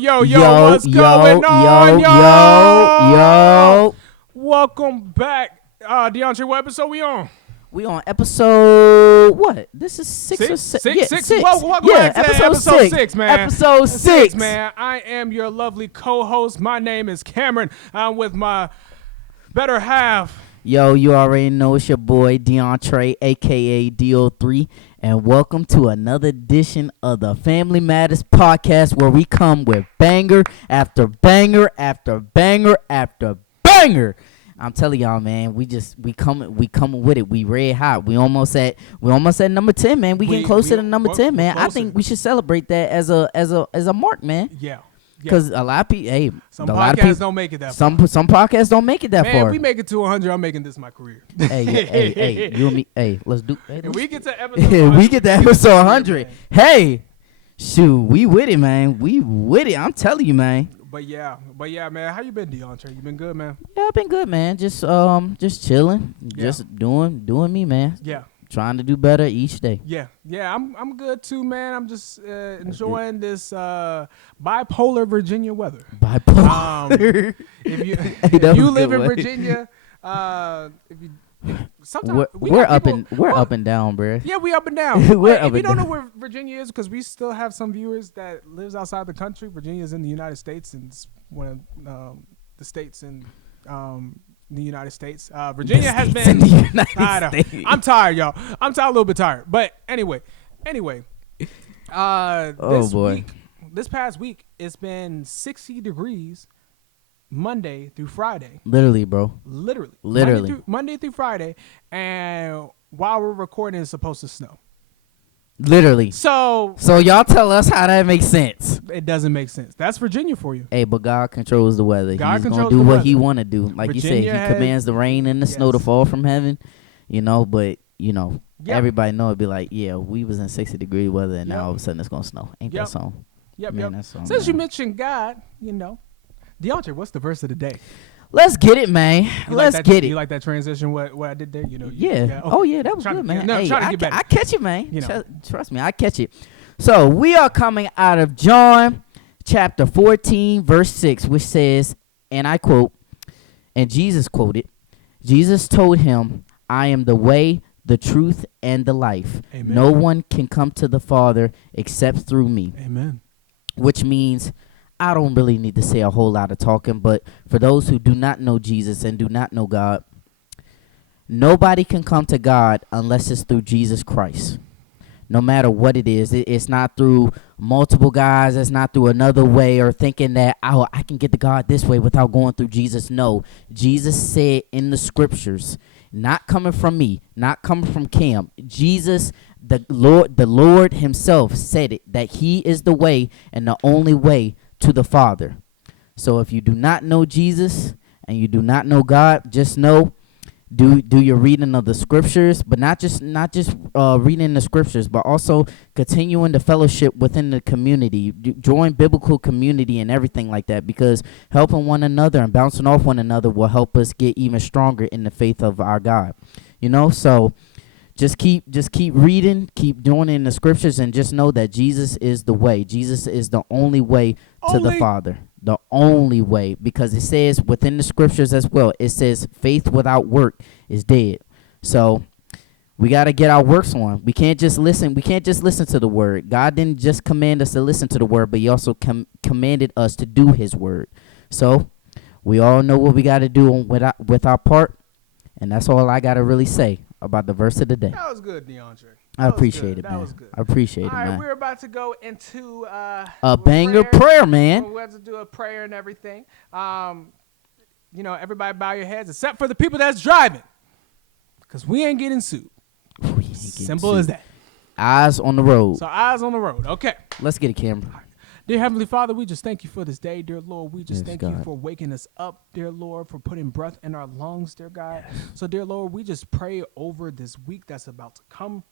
What's going on, yo. Welcome back. DeAndre, what episode we on? We on episode what? This is six or seven? Yeah, Six. six. Welcome Yeah, back to episode six, man. Episode six, man. I am your lovely co-host. My name is Cameron. I'm with my better half. Yo, you already know it's your boy DeAndre, aka DO3, and welcome to another edition of the Family Matters podcast, where we come with banger after banger after banger after banger. I'm telling y'all, man, we coming with it. We red hot. We almost at number 10, man. We getting closer to number 10, man. I think we should celebrate that as a mark, man. Yeah. Because a lot of people, some podcasts don't make it that far. Some podcasts don't make it that far. Man, if we make it to 100, I'm making this my career. Hey, you and me. Hey, let's do. Hey, if we get to episode 100, we get to episode 100. Hey, shoot, we with it, man. We with it. I'm telling you, man. But yeah, man. How you been, DeAndre? You been good, man? Yeah, I've been good, man. Just chilling, just doing me, man. Yeah. Trying to do better each day. Yeah, I'm good too, man. I'm just enjoying this bipolar Virginia weather. Bipolar. If you live in Virginia, sometimes we're up and down, bro. Yeah, we up and down. If you don't know where Virginia is, because we still have some viewers that lives outside the country. Virginia is in the United States, and it's one of the states in the United States. Virginia has been. I'm tired, y'all. I'm a little bit tired. But anyway. This past week, it's been 60 degrees Monday through Friday. Literally, bro. Literally. Monday through Friday. And while we're recording, it's supposed to snow. Literally. So y'all tell us how that makes sense. It doesn't make sense. That's Virginia for you. Hey, but God controls the weather. He's gonna do what he want to do. Like Virginia, you said, he commands the rain and the snow to fall from heaven. But everybody know it'd be like, yeah, we was in 60-degree weather, and now all of a sudden it's gonna snow. Ain't that song? Yep. That song, since you mentioned God, DeAndre, what's the verse of the day? Let's get it, man. Let's get it. You like that transition? What I did there? Yeah. Oh yeah, that was good, man. No, I'm trying to get better. I catch it, man. Trust me, I catch it. So we are coming out of John chapter 14, verse 6, which says, and I quote, and Jesus quoted, Jesus told him, "I am the way, the truth, and the life. Amen. No one can come to the Father except through me." Amen. Which means I don't really need to say a whole lot of talking, but for those who do not know Jesus and do not know God, nobody can come to God unless it's through Jesus Christ. No matter what it is, it's not through multiple guys. It's not through another way or thinking that, I can get to God this way without going through Jesus. No, Jesus said in the scriptures, not coming from me, not coming from Cam, Jesus, the Lord himself said it, that he is the way and the only way to the Father. So if you do not know Jesus and you do not know God, just know, do your reading of the scriptures, but not just reading the scriptures, but also continuing the fellowship within the community. Join biblical community and everything like that, because helping one another and bouncing off one another will help us get even stronger in the faith of our God. So just keep reading, keep doing it in the scriptures, and just know that Jesus is the way. Jesus is the only way to the Father. The only way, because it says within the scriptures as well, it says faith without work is dead. So we got to get our works on. We can't just listen. We can't just listen to the word. God didn't just command us to listen to the word, but he also commanded us to do his word. So we all know what we got to do with our part, and that's all I got to really say about the verse of the day. That was good, DeAndre. I appreciate it, man. That was good. I appreciate it, man. All right, man. we're about to go into a banger prayer, man. We have to do a prayer and everything. Everybody bow your heads, except for the people that's driving, because we ain't getting sued. Simple as that. Eyes on the road. So eyes on the road. Okay. Let's get it, Cameron. Dear Heavenly Father, we just thank you for this day, dear Lord. We just thank you for waking us up, dear Lord, for putting breath in our lungs, dear God. So, dear Lord, we just pray over this week that's about to come.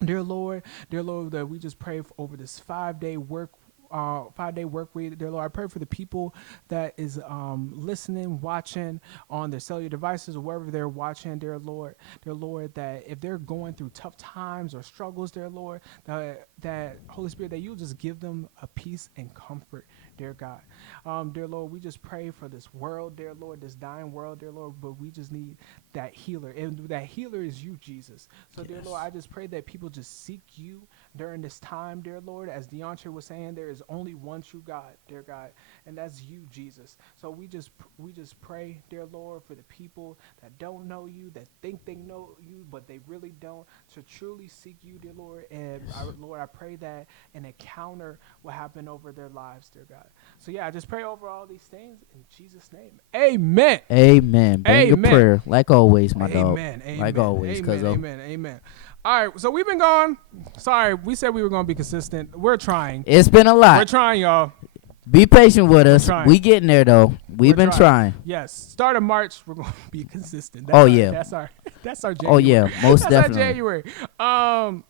Dear Lord, that we just pray over this 5-day work 5-day work week. Dear Lord, I pray for the people that is listening, watching on their cellular devices or wherever they're watching, dear Lord, that if they're going through tough times or struggles, dear Lord, that Holy Spirit, that you just give them a peace and comfort, dear God. Dear Lord, we just pray for this world, dear Lord, this dying world, dear Lord, but we just need that healer. And that healer is you, Jesus. So, dear Lord, I just pray that people just seek you during this time, dear Lord. As DeAndre was saying, there is only one true God, dear God, and that's you, Jesus. So we just pray, dear Lord, for the people that don't know you, that think they know you, but they really don't, to truly seek you, dear Lord. And Lord, I pray that an encounter will happen over their lives, dear God. So yeah, I just pray over all these things in Jesus' name. Amen. Amen. Bang your Amen. prayer, like always, my Amen. dog. Amen. Like always, Amen. cuz Amen. Amen. All right, so we've been gone. Sorry, we said we were going to be consistent. We're trying. It's been a lot. We're trying, y'all. Be patient with us. Trying. We getting there though. We've been trying. Yes. Start of March, we're going to be consistent. That's our January. Oh yeah, most that's definitely. Our January.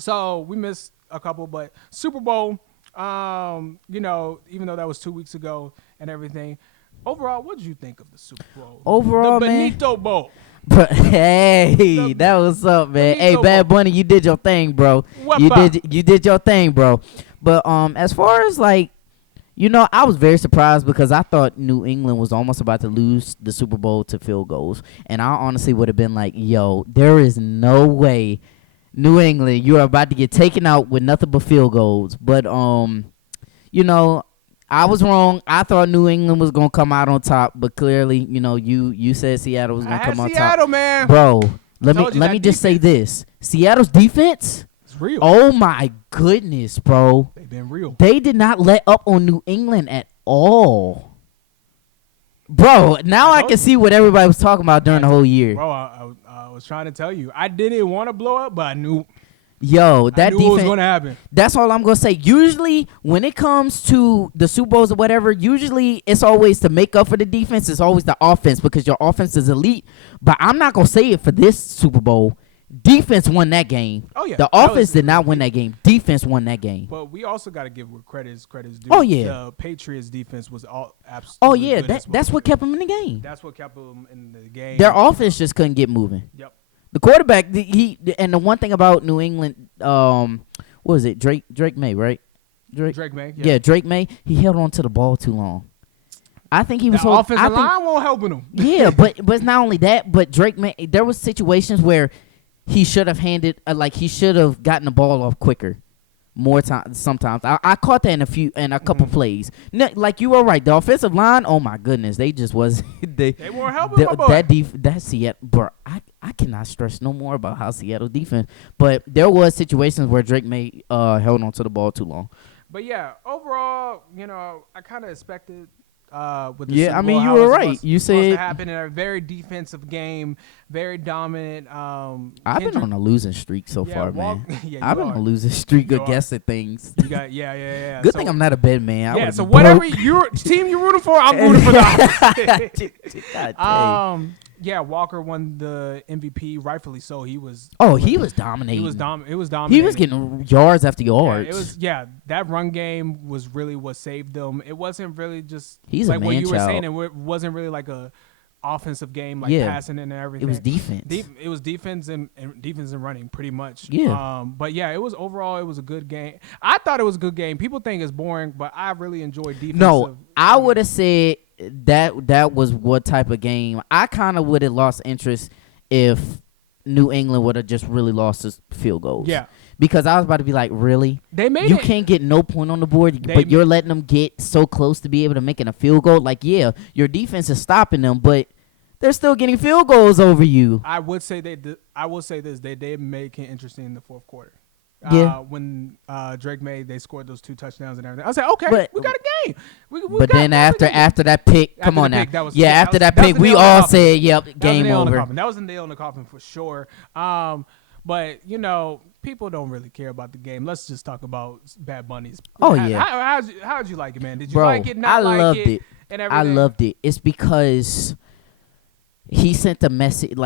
So we missed a couple, but Super Bowl, you know, even though that was 2 weeks ago and everything, overall, what did you think of the Super Bowl? Overall, the man. Benito Bowl. But hey, that was up, man. Hey, Bad Bunny, you did your thing, bro. You did your thing, bro. But as far as like, you know, I was very surprised because I thought New England was almost about to lose the Super Bowl to field goals, and I honestly would have been like, yo, there is no way New England, you are about to get taken out with nothing but field goals. But you know, I was wrong. I thought New England was gonna come out on top, but clearly, you know, you said Seattle was gonna come on top. Seattle, man. Bro, let me just say this: Seattle's defense, it's real. Oh my goodness, bro. They've been real. They did not let up on New England at all. Bro, now I can see what everybody was talking about during the whole year. Bro, I was trying to tell you. I didn't want to blow up, but I knew. Yo, that defense, what was going to happen. That's all I'm going to say. Usually, when it comes to the Super Bowls or whatever, usually it's always to make up for the defense. It's always the offense because your offense is elite. But I'm not going to say it for this Super Bowl. Defense won that game. Oh, yeah. The offense did not win that game. Defense won that game. But we also got to give where credit's due. Oh, yeah. The Patriots' defense was all absolutely Oh, yeah. good That's what kept them in the game. That's what kept them in the game. Their offense just couldn't get moving. Yep. The quarterback, and the one thing about New England, what was it? Drake May, right? Drake May. Yeah, Drake May. He held on to the ball too long. I think he was. The offensive line won't helping him. Yeah, but it's not only that. But Drake May, there was situations where he should have he should have gotten the ball off quicker. More time, sometimes I caught that in a couple plays. Like you were right, the offensive line. Oh my goodness, they just was they weren't helping my boy. That Seattle, bro. I cannot stress no more about how Seattle defense. But there was situations where Drake May held on to the ball too long. But yeah, overall, you know, I kind of expected. With the Super Bowl, I mean, you were right. You said it happened in a very defensive game, very dominant. I've been on a losing streak so far, man. I've been on a losing streak of guessing things. You got, yeah. Good thing I'm not a bed man. So whatever team you're rooting for, I'm rooting for the opposite. Yeah, Walker won the MVP, rightfully so. He was. Oh, he was dominating. It was dominating. He was getting yards after yards. That run game was really what saved them. It wasn't really just He's like a what man you were child. saying. It wasn't really like a offensive game, like passing and everything. It was defense. It was defense and running, pretty much. Yeah. But yeah, it was overall. It was a good game. I thought it was a good game. People think it's boring, but I really enjoyed defense. No, I would have said that was what type of game. I kind of would have lost interest if New England would have just really lost his field goals. Yeah. Because I was about to be like, really? You can't get no point on the board, but you're letting them get so close to be able to making a field goal. Like, yeah, your defense is stopping them, but they're still getting field goals over you. I would say I will say this: they did make it interesting in the fourth quarter. Yeah. When Drake they scored those 2 touchdowns and everything. I was like, okay, we got a game. But then after that pick, come on now. After that pick, we all said, yep, game over. That was a nail in the coffin for sure. But, you know, people don't really care about the game. Let's just talk about Bad Bunny's. How'd you like it, man? Did you like it, not like it? And everything? I loved it. It's because he sent a message,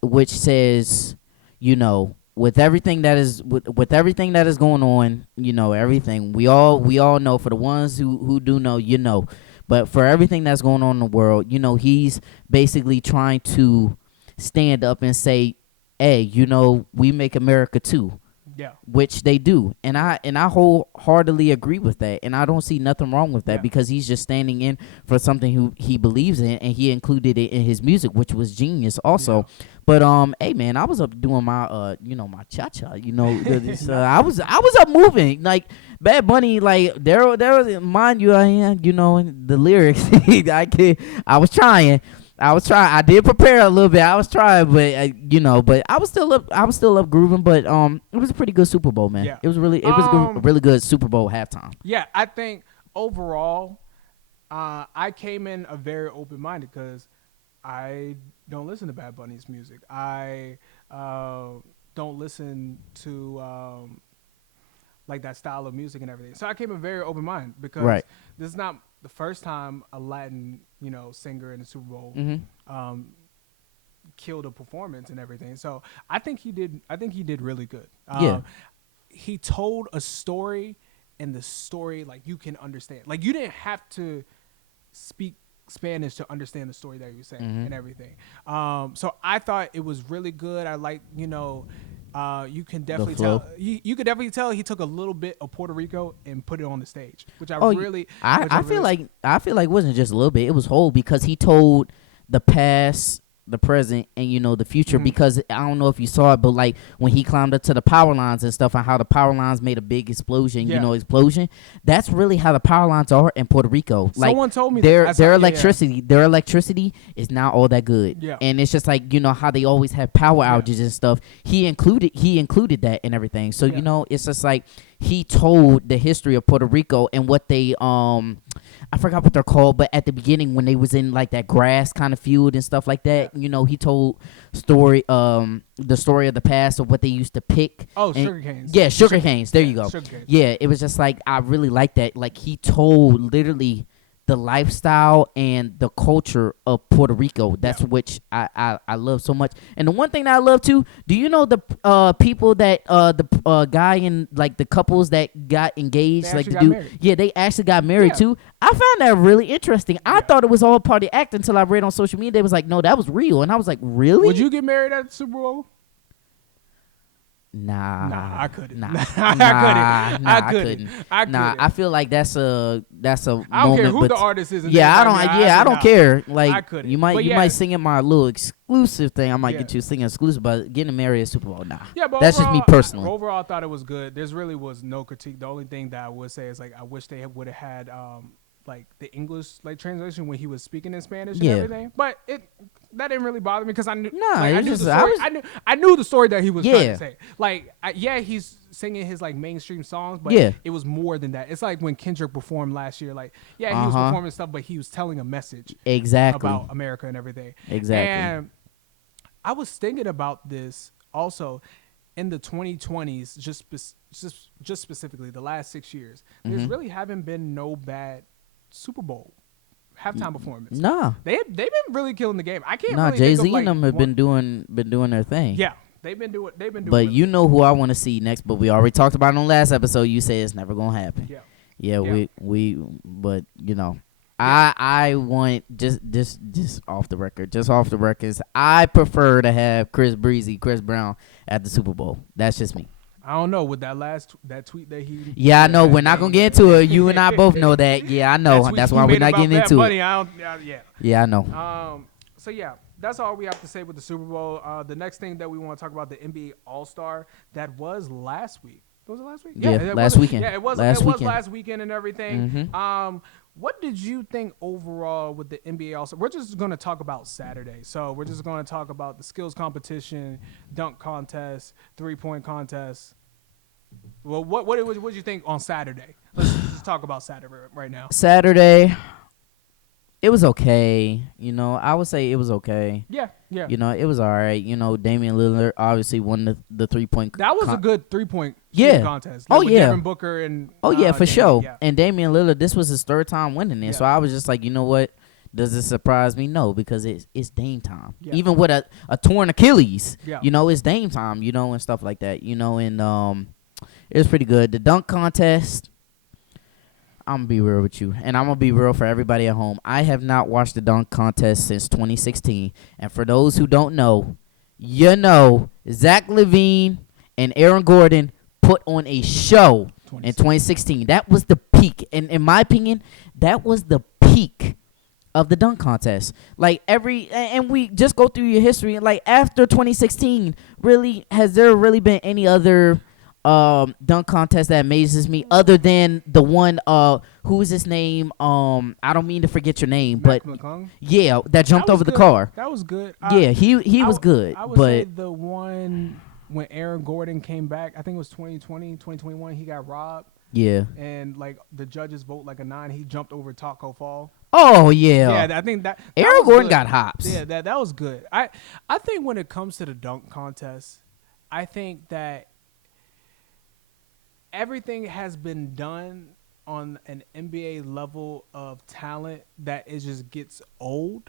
which says, you know, with everything that is going on, you know, everything we all know. For the ones who do know, you know, but for everything that's going on in the world, you know, he's basically trying to stand up and say, hey, you know, we make America too. Yeah. which they do, and I wholeheartedly agree with that, and I don't see nothing wrong with that because he's just standing in for something who he believes in, and he included it in his music, which was genius also. Yeah. But hey man, I was up doing my my cha-cha, I was up moving like Bad Bunny, like there was, mind you, the lyrics. I was trying. I did prepare a little bit. I was trying, but but I was still up grooving. But it was a pretty good Super Bowl, man. Yeah. It was a really good Super Bowl halftime. Yeah, I think overall, I came in a very open minded because I don't listen to Bad Bunny's music. I don't listen to like that style of music and everything. So I came in very open minded because this is not the first time a Latin, singer in the Super Bowl killed a performance and everything. So I think he did really good. He told a story, and the story, like, you can understand. Like, you didn't have to speak Spanish to understand the story that he was saying and everything. So I thought it was really good. I like, you can definitely tell. You could definitely tell he took a little bit of Puerto Rico and put it on the stage, which I feel like it wasn't just a little bit. It was whole, because he told the past, the present, and the future. Because I don't know if you saw it, but like when he climbed up to the power lines and stuff, and how the power lines made a big explosion, explosion. That's really how the power lines are in Puerto Rico. Like, someone told me their electricity is not all that good. Yeah. And it's just like, how they always have power outages and stuff. He included that and everything. So it's just like he told the history of Puerto Rico and what they I forgot what they're called, but at the beginning when they was in like that grass kind of field and stuff like that, he told the story of the past of what they used to pick. Oh, sugar canes. Yeah, sugar canes. There you go. Canes. Yeah, it was just like, I really like that. Like, he told literally the lifestyle and the culture of Puerto Rico. That's which I love so much. And the one thing that I love too, do you know the people that the guy and like the couples that got engaged, like the dude, they actually got married too. I found that really interesting. I thought it was all part of act until I read on social media. They was like, no, that was real, and I was like, really? Would you get married at the Super Bowl? Nah, I couldn't. I couldn't. I feel like that's a moment. I don't care who the artist is. I don't care. Like, I couldn't. You might sing in my little exclusive thing. I might get you singing exclusive, but getting married at Super Bowl, nah. Yeah, but that's overall, just me personally. Overall, I thought it was good. There really was no critique. The only thing that I would say is, like, I wish they would have had like the English like translation when he was speaking in Spanish and everything. But that didn't really bother me because I knew. I knew the story that he was trying to say. Like, he's singing his like mainstream songs, but it was more than that. It's like when Kendrick performed last year. Like, he was performing stuff, but he was telling a message about America and everything. Exactly. And I was thinking about this also in the 2020s, just specifically the last 6 years. There's really haven't been no bad Super Bowl halftime performance. Nah, they've been really killing the game. I can't. Nah, really Jay-Z think of, like, and them have been doing their thing. Yeah, they've been doing. But really you know who I want to see next. But we already talked about it on the last episode. You say it's never gonna happen. We but I want just off the records. I prefer to have Chris Brown at the Super Bowl. That's just me. I don't know with that tweet that he. Yeah, I know. We're not gonna get into it. You and I both know that. Yeah, I know. That's why we're not getting into it. Yeah, I know. So yeah, that's all we have to say with the Super Bowl. The next thing that we want to talk about, the NBA All-Star that was last week. Was it last week? Yeah, last weekend. Yeah, it was last weekend and everything. What did you think overall with the NBA All-Star? We're just going to talk about Saturday. So we're just going to talk about the skills competition, dunk contest, three-point contest. Well, what did you think on Saturday? Let's just talk about Saturday right now. Saturday, it was okay. I would say it was okay. Yeah. It was all right. Damian Lillard obviously won the three-point. That was a good three-point contest. Like, with Devin Booker and for sure. Yeah. And Damian Lillard, this was his third time winning it. So I was just like, you know what? Does it surprise me? No, because it's Dame time. Yeah. Even with a torn Achilles, it's Dame time, and stuff like that. And it was pretty good. The dunk contest, I'm going to be real with you, and I'm going to be real for everybody at home. I have not watched the dunk contest since 2016. And for those who don't know, Zach LaVine and Aaron Gordon put on a show in 2016. That was the peak. And in my opinion, that was the peak of the dunk contest. Like and we just go through your history. Like after 2016, really, has there really been any other dunk contest that amazes me other than the one who is his name? I don't mean to forget your name, Mac but McClung? Yeah, that jumped over good. the car. That was good. Yeah, he was good. I would but say the one when Aaron Gordon came back, I think it was 2020, 2021, he got robbed. Yeah. And like the judges vote like a 9. He jumped over Taco Fall. Oh yeah. Yeah, I think that Aaron Gordon good. got hops. Yeah, that was good. I think when it comes to the dunk contest, I think that everything has been done on an NBA level of talent that it just gets old.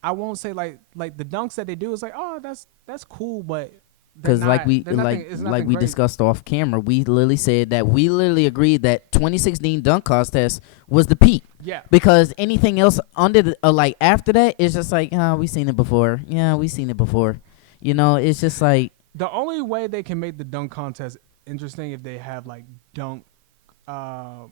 I won't say like the dunks that they do is like, oh, that's cool, but because like we discussed off camera, we literally said that we literally agreed that 2016 dunk contest was the peak. Yeah. Because anything else under the like after that is just like, we seen it before. Yeah, we seen it before. You know, it's just like the only way they can make the dunk contest interesting if they have like dunk pro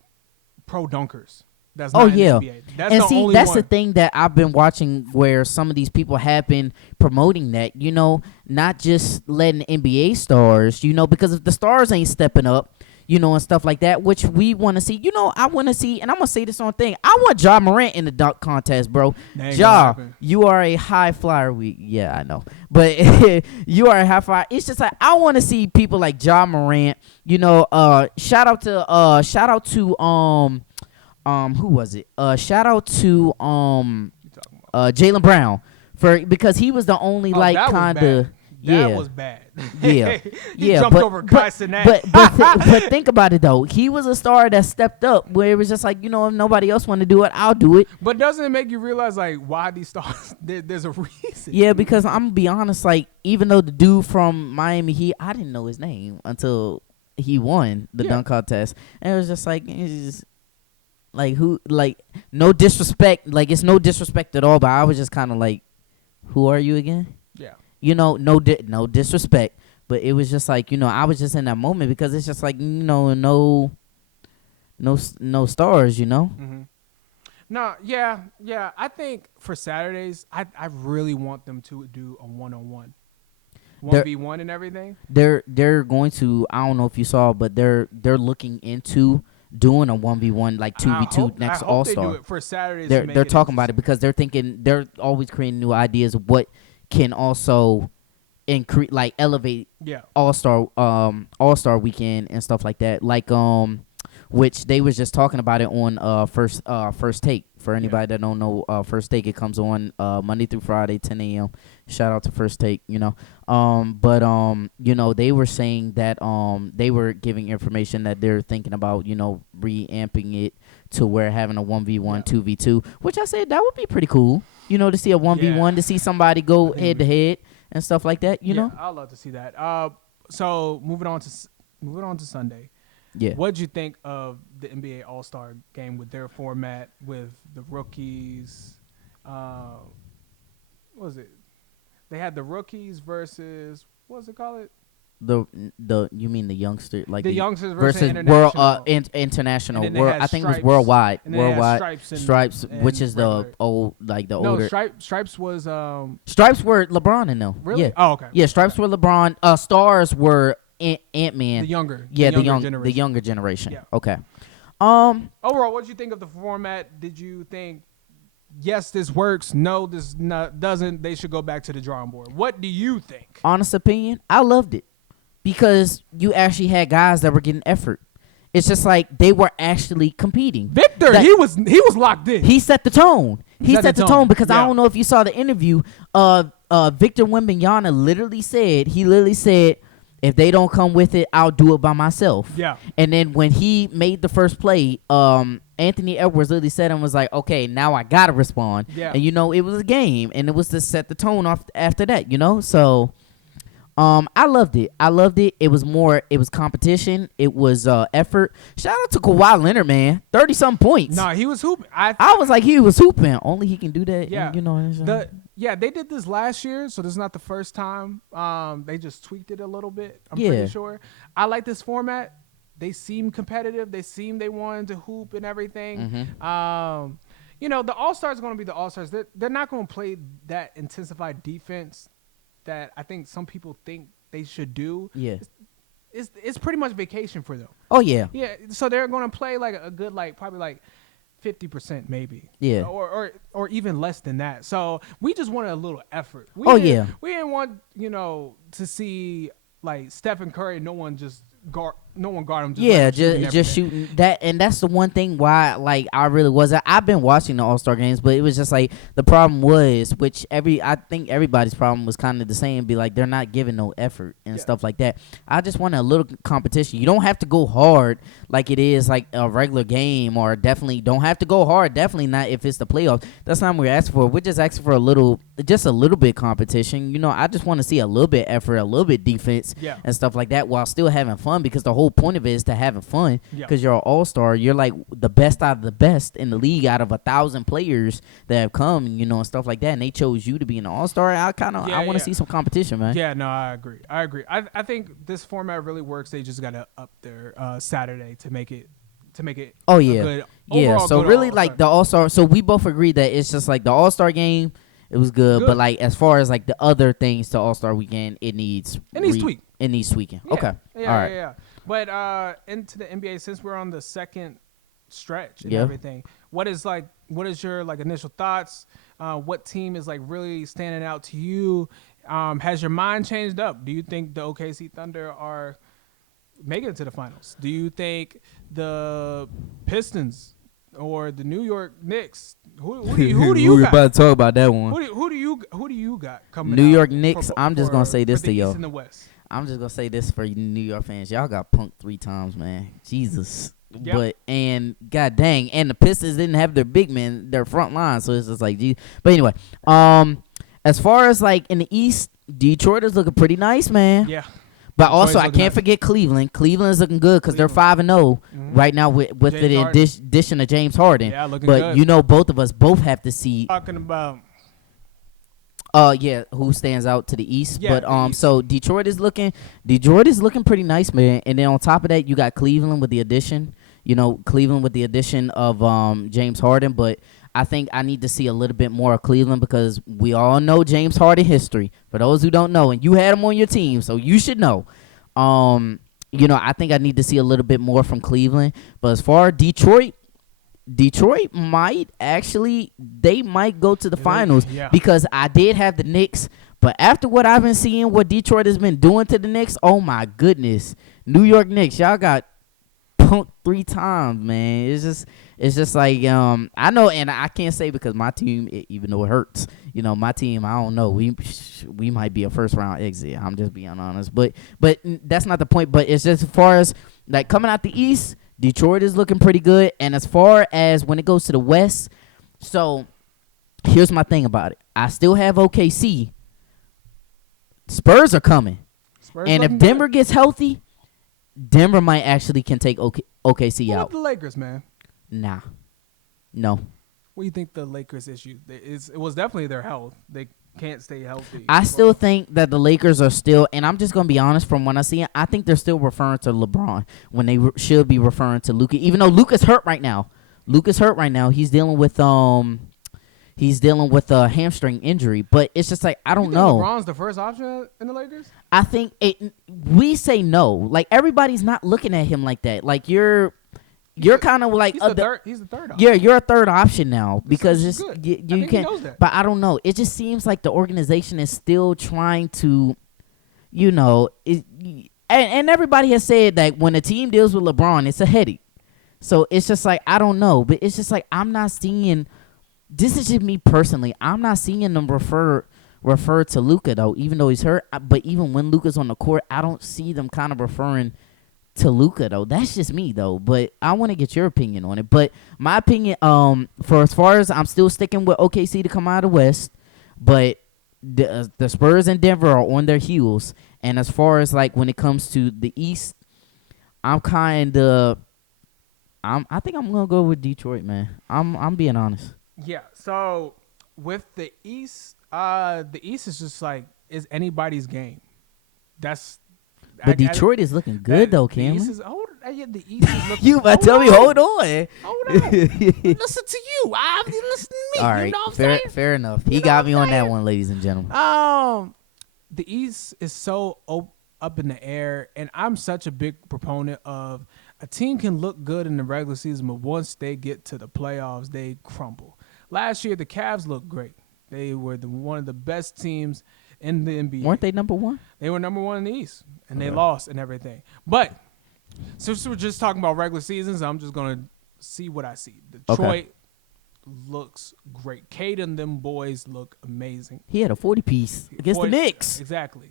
dunkers. That's not in the NBA. That's and the see, only that's one. the thing that I've been watching where some of these people have been promoting that, you know, not just letting NBA stars, you know, because if the stars ain't stepping up, you know, and stuff like that, which we want to see. You know, I want to see, and I'm going to say this on thing. I want Ja Morant in the dunk contest, bro. Ja, you are a high flyer. Yeah, I know. But you are a high flyer. It's just like, I want to see people like Ja Morant, you know, shout out to who was it? Shout out to Jaylen Brown because he was the only kind of that was bad. Yeah, he jumped over Kai Cenat. But think about it though. He was a star that stepped up where it was just like, you know, if nobody else want to do it, I'll do it. But doesn't it make you realize like why these stars? There's a reason. Yeah, because I'm gonna be honest. Like even though the dude from Miami Heat, I didn't know his name until he won the dunk contest, and it was just like it's just. Like who? Like no disrespect. Like it's no disrespect at all. But I was just kind of like, who are you again? Yeah. You know, no disrespect. But it was just like, you know, I was just in that moment because it's just like, you know, no stars. You know. Mm-hmm. No. Yeah. I think for Saturdays, I really want them to do a 1-on-1. 1v1 and everything. They're going to. I don't know if you saw, but they're looking into doing a 1v1 like 2v2 next All-Star. They do it for Saturdays. They're talking about it because they're thinking they're always creating new ideas of what can also increase like elevate All-Star weekend and stuff like that. Like which they was just talking about it on First Take. For anybody that don't know, First Take, it comes on Monday through Friday, 10 a.m. Shout out to First Take, you know. But you know, they were saying that they were giving information that they're thinking about, you know, reamping it to where having a 1v1, 2v2, which I said that would be pretty cool, you know, to see a 1v1, to see somebody go head to head and stuff like that, you know. I'd love to see that. So moving on to Sunday. Yeah. What did you think of the NBA All-Star game with their format, with the rookies? What was it? They had the rookies versus, what was it called? You mean the youngster, like the youngsters versus international. International. I think it was worldwide. Worldwide Stripes, which is regular. The old, like the older. Stripes was Stripes were LeBron in them. Really? Yeah. Oh, okay. Yeah, Stripes were LeBron. Stars were Ant-Man. The younger. Yeah, the younger generation. Yeah. Okay. Overall, what did you think of the format? Did you think, yes, this works? No, this doesn't. They should go back to the drawing board. What do you think? Honest opinion, I loved it because you actually had guys that were getting effort. It's just like they were actually competing. Victor, he was locked in. He set the tone. He set the tone because I don't know if you saw the interview. Victor Wembanyama literally said, if they don't come with it, I'll do it by myself. Yeah. And then when he made the first play, Anthony Edwards literally said and was like, okay, now I got to respond. Yeah. And, you know, it was a game, and it was to set the tone off after that, you know? So I loved it. It was competition. It was effort. Shout out to Kawhi Leonard, man. 30-something points. No, he was hooping. I was like, he was hooping. Only he can do that. Yeah. And, you know, Yeah, they did this last year, so this is not the first time. They just tweaked it a little bit. I'm Yeah. pretty sure. I like this format. They seem competitive. They seem they wanted to hoop and everything. The All Stars are going to be the All Stars. They're not going to play that intensified defense that I think some people think they should do. Yeah. It's pretty much vacation for them. Oh yeah. Yeah, so they're going to play like a good probably 50% maybe. Yeah. Or even less than that. So we just wanted a little effort. We didn't want, to see like Stephen Curry, no one guard him. Just shooting that, and that's the one thing why I really wasn't. I've been watching the All-Star games, but it was just like the problem was, which I think everybody's problem was kind of the same, be like they're not giving no effort and stuff like that. I just wanted a little competition. You don't have to go hard like it is like a regular game, or definitely don't have to go hard. Definitely not if it's the playoffs. That's not what we're asking for. We're just asking for a little bit competition. I just want to see a little bit effort, a little bit defense, and stuff like that, while still having fun, because the whole point of it is to having fun, because you're an all-star. You're like the best out of the best in the league out of 1,000 players that have come, and stuff like that, and they chose you to be an all-star. I want to see some competition, man. Yeah, no, I agree. I think this format really works. They just got to up their Saturday to make it oh yeah, good, so good really all-star. like the all-star, so we both agree that it's just like the all-star game, it was good. But like as far as like the other things to all-star weekend, it needs tweak. It needs tweaking. Yeah. Okay. Yeah, all right. yeah. But into the NBA, since we're on the second stretch and everything, what is your like initial thoughts? What team is like really standing out to you? Has your mind changed up? Do you think the OKC Thunder are making it to the finals? Do you think the Pistons or the New York Knicks? Who do you We're got? about to talk about that one. Who do you got coming? New out York Knicks. I'm just gonna say this for the to y'all. East and the West. I'm just gonna say this for you New York fans. Y'all got punked 3 times, man. Jesus. Yep. But and god dang, and the Pistons didn't have their big men, their front line, so it's just like, geez. But anyway, as far as like in the East, Detroit is looking pretty nice, man. Yeah. But also, I can't forget Cleveland. Cleveland is looking good because they're 5-0 right now with the addition of James Harden. Yeah, looking but good. both of us have to see. Talking about. Who stands out to the East? Yeah, but so Detroit is looking pretty nice, man. And then on top of that, you got Cleveland with the addition. Of James Harden. But I think I need to see a little bit more of Cleveland, because we all know James Harden history. For those who don't know, and you had him on your team, so you should know. I think I need to see a little bit more from Cleveland. But as far as Detroit might go to the finals, because I did have the Knicks. But after what I've been seeing, what Detroit has been doing to the Knicks, oh my goodness. New York Knicks, y'all got punked 3 times, man. It's just like, I know, and I can't say because my team, even though it hurts, my team, I don't know. We might be a first round exit. I'm just being honest. But that's not the point. But it's just as far as like coming out the East, Detroit is looking pretty good. And as far as when it goes to the West, so here's my thing about it. I still have OKC. Spurs are coming. And if Denver gets healthy, Denver might actually can take OKC out. What the Lakers, man? Nah. No. What do you think the Lakers' issue? It was definitely their health. They can't stay healthy. I still think that the Lakers are still, and I'm just going to be honest from what I see, I think they're still referring to LeBron when they should be referring to Luka, even though Luka's hurt right now. He's dealing with a hamstring injury, but it's just like, I don't know. LeBron's the first option in the Lakers? I think we say no. Like, everybody's not looking at him like that. Like, you're kind of like he's the third option. Yeah, you're a third option now, because you can't. He knows that. But I don't know. It just seems like the organization is still trying to, and everybody has said that when a team deals with LeBron, it's a headache. So it's just like, I don't know, but it's just like, I'm not seeing. This is just me personally. I'm not seeing them refer to Luka though, even though he's hurt. But even when Luka's on the court, I don't see them kind of referring to Luka though. That's just me though. But I want to get your opinion on it. But my opinion, for as far as I'm still sticking with OKC to come out of the West, but the Spurs and Denver are on their heels. And as far as like when it comes to the East, I think I'm gonna go with Detroit, man. I'm being honest. Yeah. So with the East, The East is just like is anybody's game. That's But Detroit is looking good though, The East Cameron. is yeah, the East is looking. You about to tell me? Hold on. Hold on. Listen to you. I listen to me. All right, you know what I'm saying? Fair enough. He got me on that one, ladies and gentlemen. The East is so up in the air, and I'm such a big proponent of a team can look good in the regular season, but once they get to the playoffs, they crumble. Last year, the Cavs looked great. They were one of the best teams in the NBA. Weren't they number one? They were number one in the East, and they lost and everything. But since we're just talking about regular seasons, I'm just going to see what I see. Detroit looks great. Cade and them boys look amazing. He had a 40-piece against the Knicks. Exactly.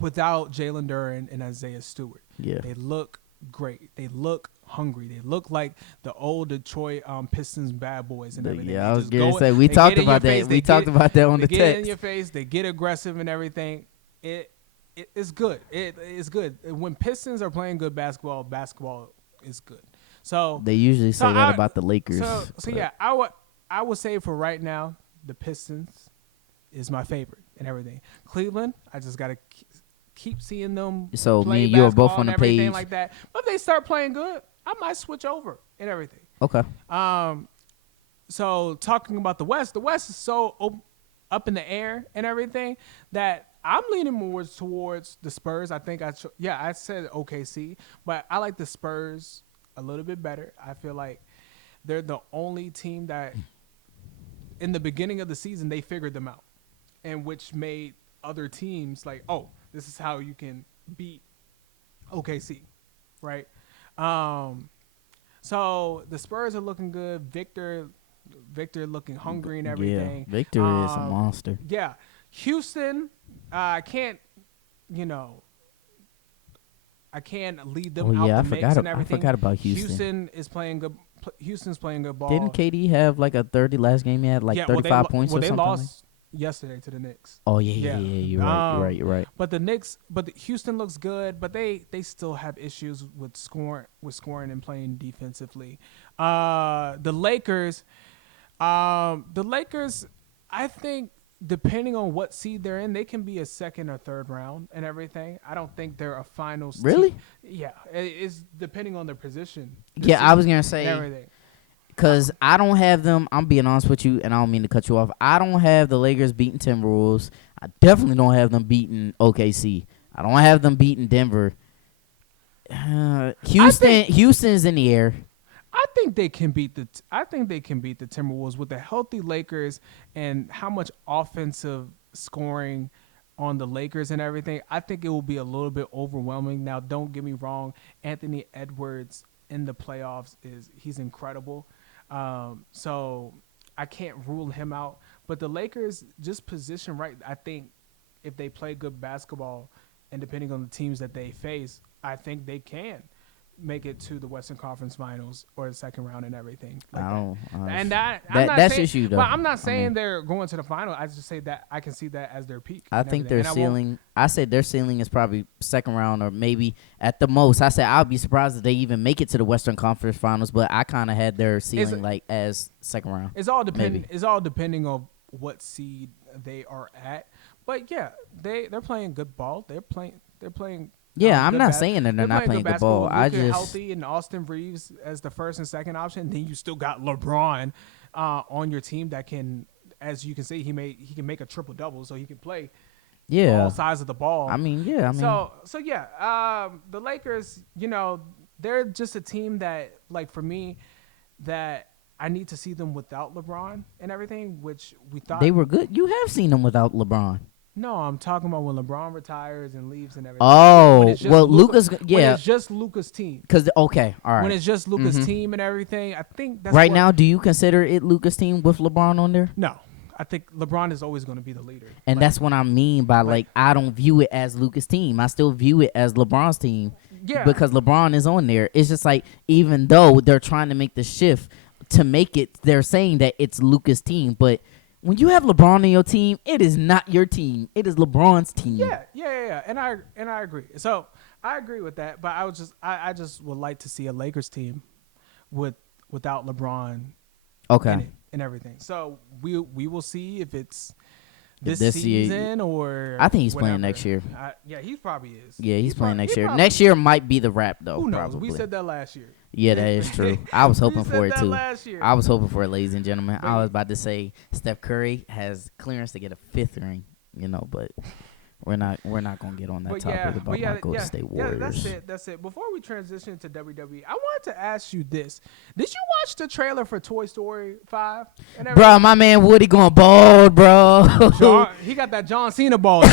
Without Jalen Duren and Isaiah Stewart. Yeah. They look great. They look hungry. They look like the old Detroit Pistons bad boys and everything. Yeah, I was going to say, we talked about that. We talked about that on the text. They get in your face. They get aggressive and everything. It's good. It's good. When Pistons are playing good basketball is good. So they usually say that about the Lakers. So yeah, I would say for right now, the Pistons is my favorite and everything. Cleveland, I just got to keep seeing them. So play me and you are both basketball on the and everything page like that. But if they start playing good, I might switch over and everything. Okay. So talking about the West is so up in the air and everything that I'm leaning more towards the Spurs. I think I said OKC, but I like the Spurs a little bit better. I feel like they're the only team that in the beginning of the season they figured them out, and which made other teams like, oh, this is how you can beat OKC, right? So the Spurs are looking good. Victor looking hungry and everything. Yeah, Victor is a monster. Yeah. Houston, I can't lead them out the mix and everything. I forgot about Houston. Houston's playing good ball. Didn't KD have like a 30 last game? He had like 35 points or something. They lost yesterday to the Knicks. Oh yeah. You're right. But Houston looks good, but they still have issues with scoring and playing defensively. The Lakers, I think depending on what seed they're in, they can be a second or third round and everything. I don't think they're a finals. Really? Team. Yeah, it's depending on their position. Yeah, I was gonna say everything. Because I don't have them. I'm being honest with you, and I don't mean to cut you off. I don't have the Lakers beating Timberwolves. I definitely don't have them beating OKC. I don't have them beating Denver. Houston's in the air. I think they can beat the Timberwolves with the healthy Lakers and how much offensive scoring on the Lakers and everything. I think it will be a little bit overwhelming. Now, don't get me wrong. Anthony Edwards in the playoffs he's incredible. So I can't rule him out. But the Lakers just position right. I think if they play good basketball and depending on the teams that they face, I think they can make it to the Western Conference Finals or the second round and everything. That's just you, though. Well, I'm not saying they're going to the final. I just say that I can see that as their peak. I think their ceiling. I said their ceiling is probably second round or maybe at the most. I said I'll be surprised if they even make it to the Western Conference Finals, but I kind of had their ceiling as second round. It's all depending. It's all depending on what seed they are at. But yeah, they're playing good ball. They're playing. Yeah, I'm not saying that they're not playing good ball. I just healthy and Austin Reeves as the first and second option. Then you still got LeBron on your team that can, as you can see, he can make a triple double, so he can play. Yeah, all sides of the ball. So yeah. The Lakers, they're just a team that, like for me, that I need to see them without LeBron and everything, which we thought they were good. You have seen them without LeBron. No, I'm talking about when LeBron retires and leaves and everything. Oh, well, Luka's When it's just Luka's team. All right. When it's just Luka's team and everything, I think that's right now. Do you consider it Luka's team with LeBron on there? No, I think LeBron is always going to be the leader. And that's what I mean by I don't view it as Luka's team. I still view it as LeBron's team. Yeah. Because LeBron is on there. It's just like even though they're trying to make the shift to make it, they're saying that it's Luka's team, but. When you have LeBron on your team, it is not your team. It is LeBron's team. Yeah. And I agree. So I agree with that. But I just would like to see a Lakers team without LeBron. Okay. In it. and everything. So we will see if it's If this year, season or I think he's whatever. playing next year. Yeah, he probably is. Yeah, he's playing next year. Probably, Next year might be the wrap though. who knows? Probably. We said that last year. Yeah, that is true. I was hoping for it too. Last year. I was hoping for it, ladies and gentlemen. But I was about to say Steph Curry has clearance to get a 5th ring, but we're not gonna get on that topic about my Golden State Warriors. That's it. Before we transition to WWE, I wanted to ask you this: did you watch the trailer for Toy Story 5? Bro, my man Woody going bald, bro. He got that John Cena bald.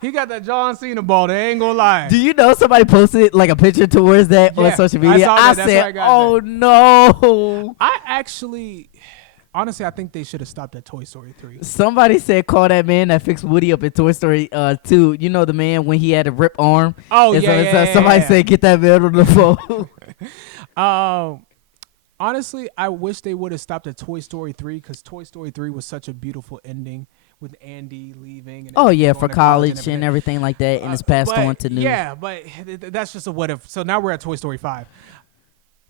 He got that John Cena ball. They ain't gonna lie. Do you know somebody posted like a picture towards that on social media? I said, "Oh no!" Honestly, I think they should have stopped at Toy Story 3. Somebody said, "Call that man that fixed Woody up in Toy Story 2." You know the man when he had a rip arm. Oh yeah. Somebody said, "Get that man on the phone." Honestly, I wish they would have stopped at Toy Story 3 because Toy Story 3 was such a beautiful ending with Andy leaving. And for college and everything like that, and it's passed on to new. Yeah, but that's just a what if. So now we're at Toy Story 5.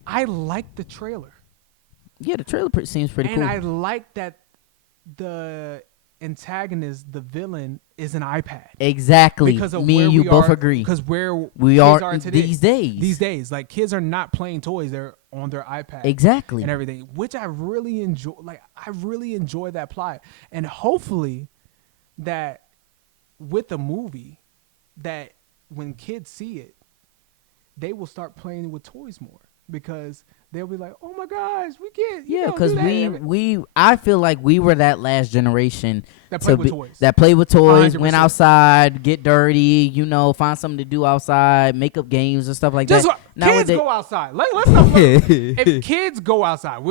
I like the trailer. Yeah, the trailer seems pretty cool. And I like that the antagonist, the villain, is an iPad. Exactly. Because of me and you both agree. Because where we are these days. These days, like kids are not playing toys; they're on their iPad. Exactly. And everything, which I really enjoy. Like I really enjoy that plot, and hopefully, that with the movie, that when kids see it, they will start playing with toys more because they'll be like, "Oh my gosh, we can't." Yeah, because I feel like we were that last generation that played with toys. That played with toys, 100%. Went outside, get dirty, find something to do outside, make up games and stuff like that. Kids go outside. Let's not. If kids go outside,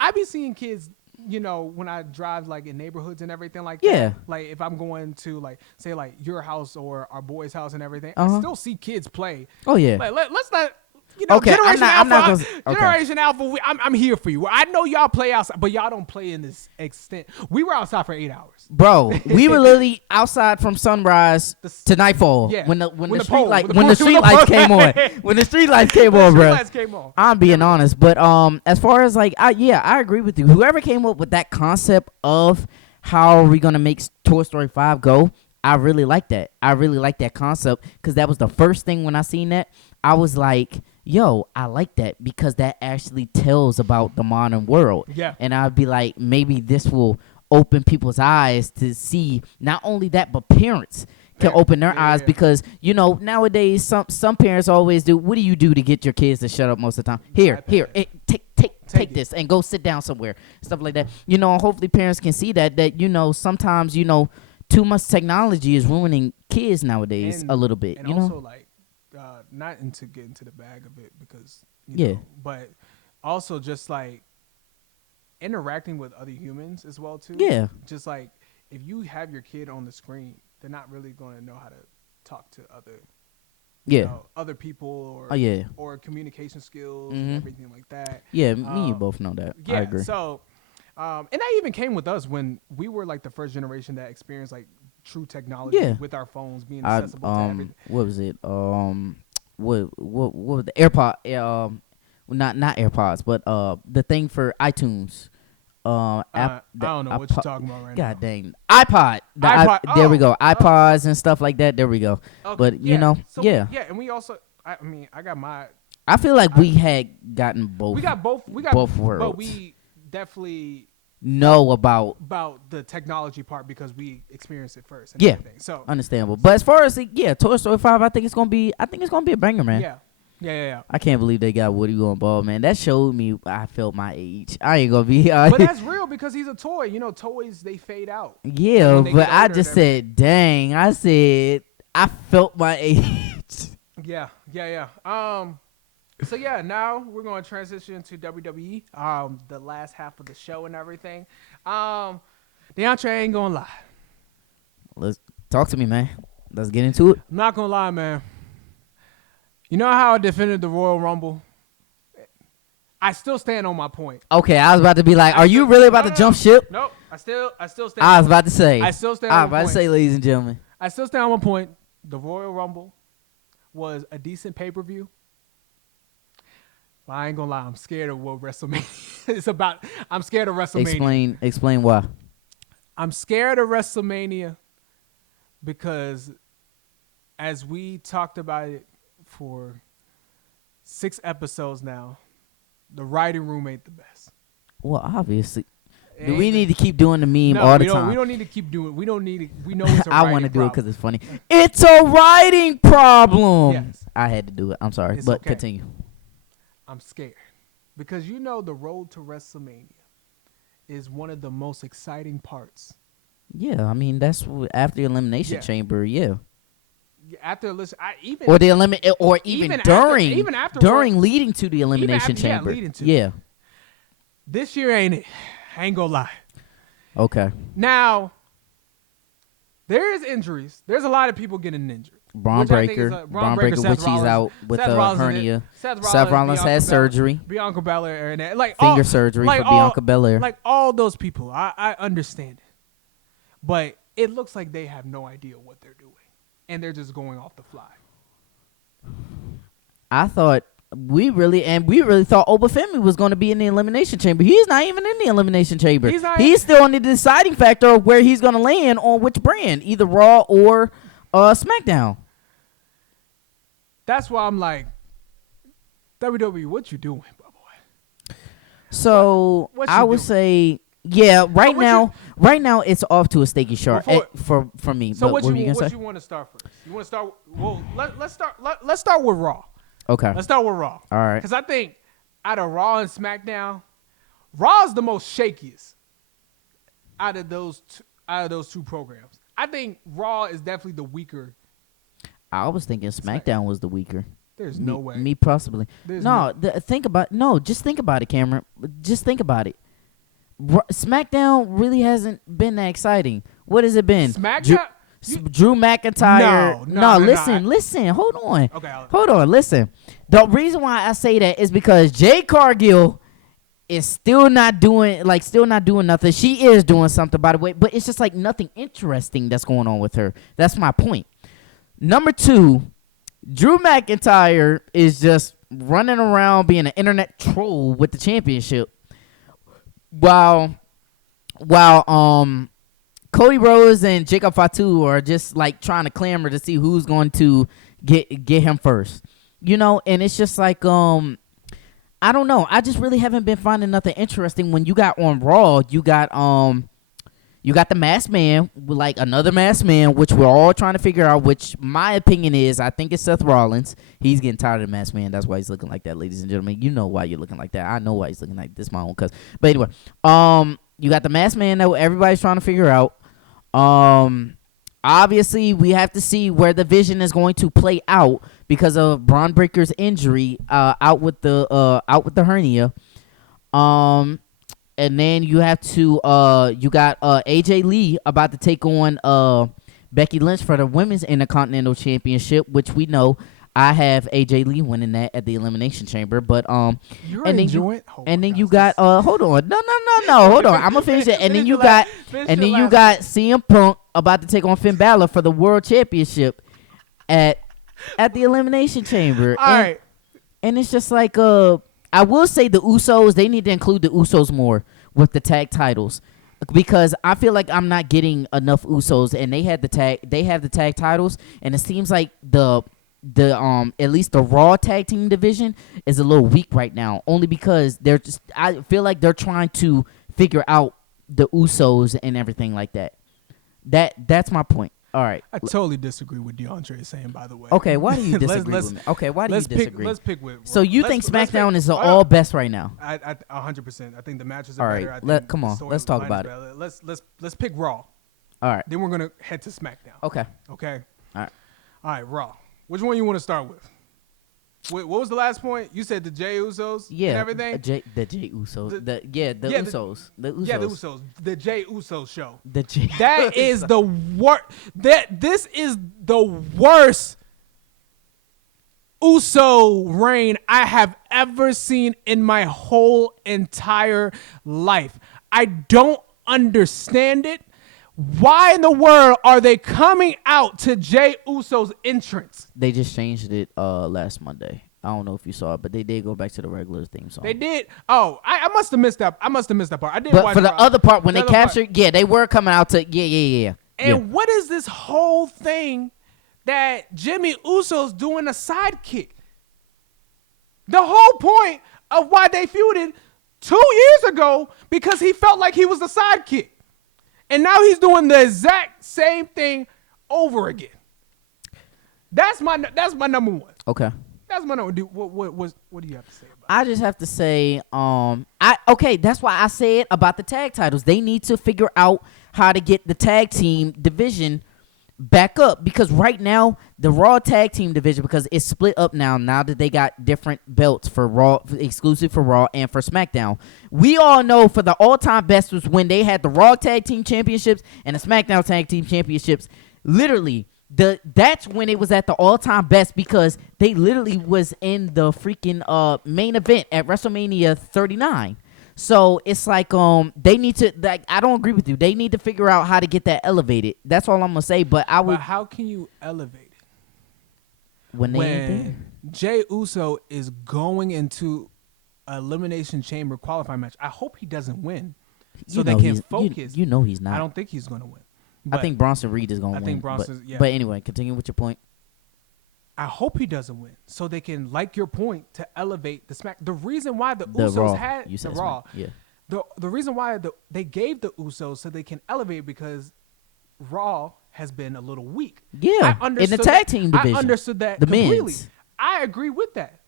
I be seeing kids. When I drive like in neighborhoods and everything like that. Yeah. Like if I'm going to like say like your house or our boy's house and everything, Uh-huh. I still see kids play. Oh yeah. Like let's not. Okay, Generation Alpha. Generation Alpha. I'm here for you. I know y'all play outside, but y'all don't play in this extent. We were outside for 8 hours, bro. We were literally outside from sunrise to nightfall. Yeah. When the street lights came on. When the street lights came on, bro. I'm being honest, but as far as like, I agree with you. Whoever came up with that concept of how are we gonna make Toy Story 5 go, I really like that. I really like that concept because that was the first thing when I seen that. I was like, yo, I like that because that actually tells about the modern world. Yeah. And I'd be like, maybe this will open people's eyes to see not only that, but parents can open their eyes because, nowadays some parents always do. What do you do to get your kids to shut up most of the time? Here, take this and go sit down somewhere. Stuff like that. Hopefully parents can see that sometimes, too much technology is ruining kids nowadays a little bit. And also like, not to get into the bag of it because but also just like interacting with other humans as well too. Yeah. Just like if you have your kid on the screen, they're not really going to know how to talk to other people or communication skills and everything like that. Yeah, me and you both know that. Yeah, I agree. So and that even came with us when we were like the first generation that experienced like true technology with our phones being accessible to everything. What was it? What was the AirPod? Not AirPods, but the thing for iTunes. I don't know what you're talking about right now. God dang, iPod. There we go. iPods and stuff like that. There we go. Okay, but and we also. I mean, I got my. I feel like we had gotten both. We got both worlds. But we definitely know about the technology part because we experienced it first. And everything. So understandable. But as far as Toy Story 5, I think it's gonna be a banger, man. Yeah. I can't believe they got Woody going bald, man. That showed me I felt my age. I ain't gonna be. But that's real because he's a toy. Toys they fade out. Yeah, but I just said, dang. I said I felt my age. Yeah. So now we're going to transition to WWE. The last half of the show and everything. DeAndre ain't gonna lie. Let's talk to me, man. Let's get into it. I'm not gonna lie, man. You know how I defended the Royal Rumble? I still stand on my point. Okay, I was about to be like, are you really about to jump ship? Nope. I still stand. I was about to say. I still stand on my point. I was about to say, ladies and gentlemen. I still stand on my point. The Royal Rumble was a decent pay-per-view. Well, I ain't gonna lie. I'm scared of what WrestleMania is about. I'm scared of WrestleMania. Explain why. I'm scared of WrestleMania because, as we talked about it for 6 episodes now, the writing room ain't the best. Well, obviously. Do we need to keep doing the meme all the time? We don't need to keep doing. We don't need it. We know it's a I want to do it because it's funny. It's a writing problem. Yes. I had to do it. I'm sorry, but okay. Continue. I'm scared because the road to WrestleMania is one of the most exciting parts. Yeah, I mean that's after the Elimination Chamber. Yeah. After during leading to the Elimination Chamber. Leading to. Yeah. This year ain't it? I ain't gonna lie. Okay. Now, there is injuries. There's a lot of people getting injured. Braun Breaker, which he's out with a hernia. Seth Rollins has surgery. Bianca Belair and finger surgery for Bianca Belair. Like all those people, I understand it, but it looks like they have no idea what they're doing, and they're just going off the fly. I thought we really thought Obafemi was going to be in the Elimination Chamber. He's not even in the Elimination Chamber. He's still on the deciding factor of where he's going to land on which brand, either Raw or SmackDown. That's why I'm like, WWE, what you doing, my boy? So I would say, right now it's off to a sticky start for me. So what you want to start first? You want to start? Well, let's start with Raw. Okay. Let's start with Raw. All right. Because I think out of Raw and SmackDown, Raw is the most shakiest out of those two programs. I think Raw is definitely the weaker. I was thinking SmackDown was the weaker. There's no way. Me possibly. Just think about it, Cameron. Just think about it. SmackDown really hasn't been that exciting. What has it been? SmackDown. Drew McIntyre. No. Listen. Hold on. Okay. Hold on. Listen. The reason why I say that is because Jade Cargill is still not doing nothing. She is doing something, by the way, but it's just like nothing interesting that's going on with her. That's my point. Number 2, Drew McIntyre is just running around being an internet troll with the championship, while Cody Rhodes and Jacob Fatu are just like trying to clamor to see who's going to get him first. And it's just like I don't know. I just really haven't been finding nothing interesting. When you got on Raw, you got the Masked Man, like another Masked Man, which we're all trying to figure out, which my opinion is I think it's Seth Rollins. He's getting tired of the Masked Man. That's why he's looking like that, ladies and gentlemen. You know why you're looking like that. I know why he's looking like this, my own cousin. But anyway, you got the Masked Man that everybody's trying to figure out. Obviously, we have to see where the vision is going to play out because of Braun Breaker's injury, out with the hernia. And then you got AJ Lee about to take on Becky Lynch for the Women's Intercontinental Championship, which we know I have AJ Lee winning that at the Elimination Chamber. But hold on, no, hold on, I'm gonna finish it. And then you got CM Punk about to take on Finn Balor for the World Championship at the Elimination Chamber. All right, and it's just like I will say the Usos, they need to include the Usos more with the tag titles, because I feel like I'm not getting enough Usos, and they have the tag titles, and it seems like the at least the Raw tag team division is a little weak right now, only because I feel like they're trying to figure out the Usos and everything like that. That's my point. All right. I totally disagree with DeAndre saying, by the way. Okay, why do you disagree with me? Okay, why do you disagree? Let's pick with Raw. So you think SmackDown is the all best right now? I 100%. I think the matches are better. All right, come on. Let's talk about it. Let's pick Raw. All right. Then we're going to head to SmackDown. Okay. All right, Raw. Which one you want to start with? What was the last point? You said the Jey Usos and everything? The Jey Usos. The Usos. The Usos. Yeah, the Usos. The Jey Usos show. That is the worst. This is the worst Uso reign I have ever seen in my whole entire life. I don't understand it. Why in the world are they coming out to Jey Uso's entrance? They just changed it last Monday. I don't know if you saw it, but they did go back to the regular theme song. They did. Oh, I must have missed that. I must have missed that part. I did. But watch for the other part, when they captured, they were coming out to yeah. And what is this whole thing that Jimmy Uso's doing a sidekick? The whole point of why they feuded 2 years ago because he felt like he was the sidekick, and now he's doing the exact same thing over again. That's my number one. Okay. That's my number. What do you have to say about it? I just have to say, that's why I said about the tag titles. They need to figure out how to get the tag team division back up, because right now the Raw tag team division, because it's split up now that they got different belts for Raw, exclusive for Raw and for SmackDown. We all know for the all-time best was when they had the Raw tag team championships and the SmackDown tag team championships. Literally, that's when it was at the all-time best, because they literally was in the freaking main event at WrestleMania 39. So it's like they need to, like, I don't agree with you. They need to figure out how to get that elevated. That's all I'm gonna say. But how can you elevate it when Jey Uso is going into an Elimination Chamber qualifying match? I hope he doesn't win, so they can focus. You know he's not. I don't think he's gonna win. I think Bronson Reed is gonna win. I think Bronson. Yeah. But anyway, continue with your point. I hope he doesn't win, so they can, like your point, to elevate the Smack. The reason why the Usos had the Raw, the reason why they gave the Usos so they can elevate, because Raw has been a little weak. Yeah, in the tag team division. I understood that completely. Men's. I agree with that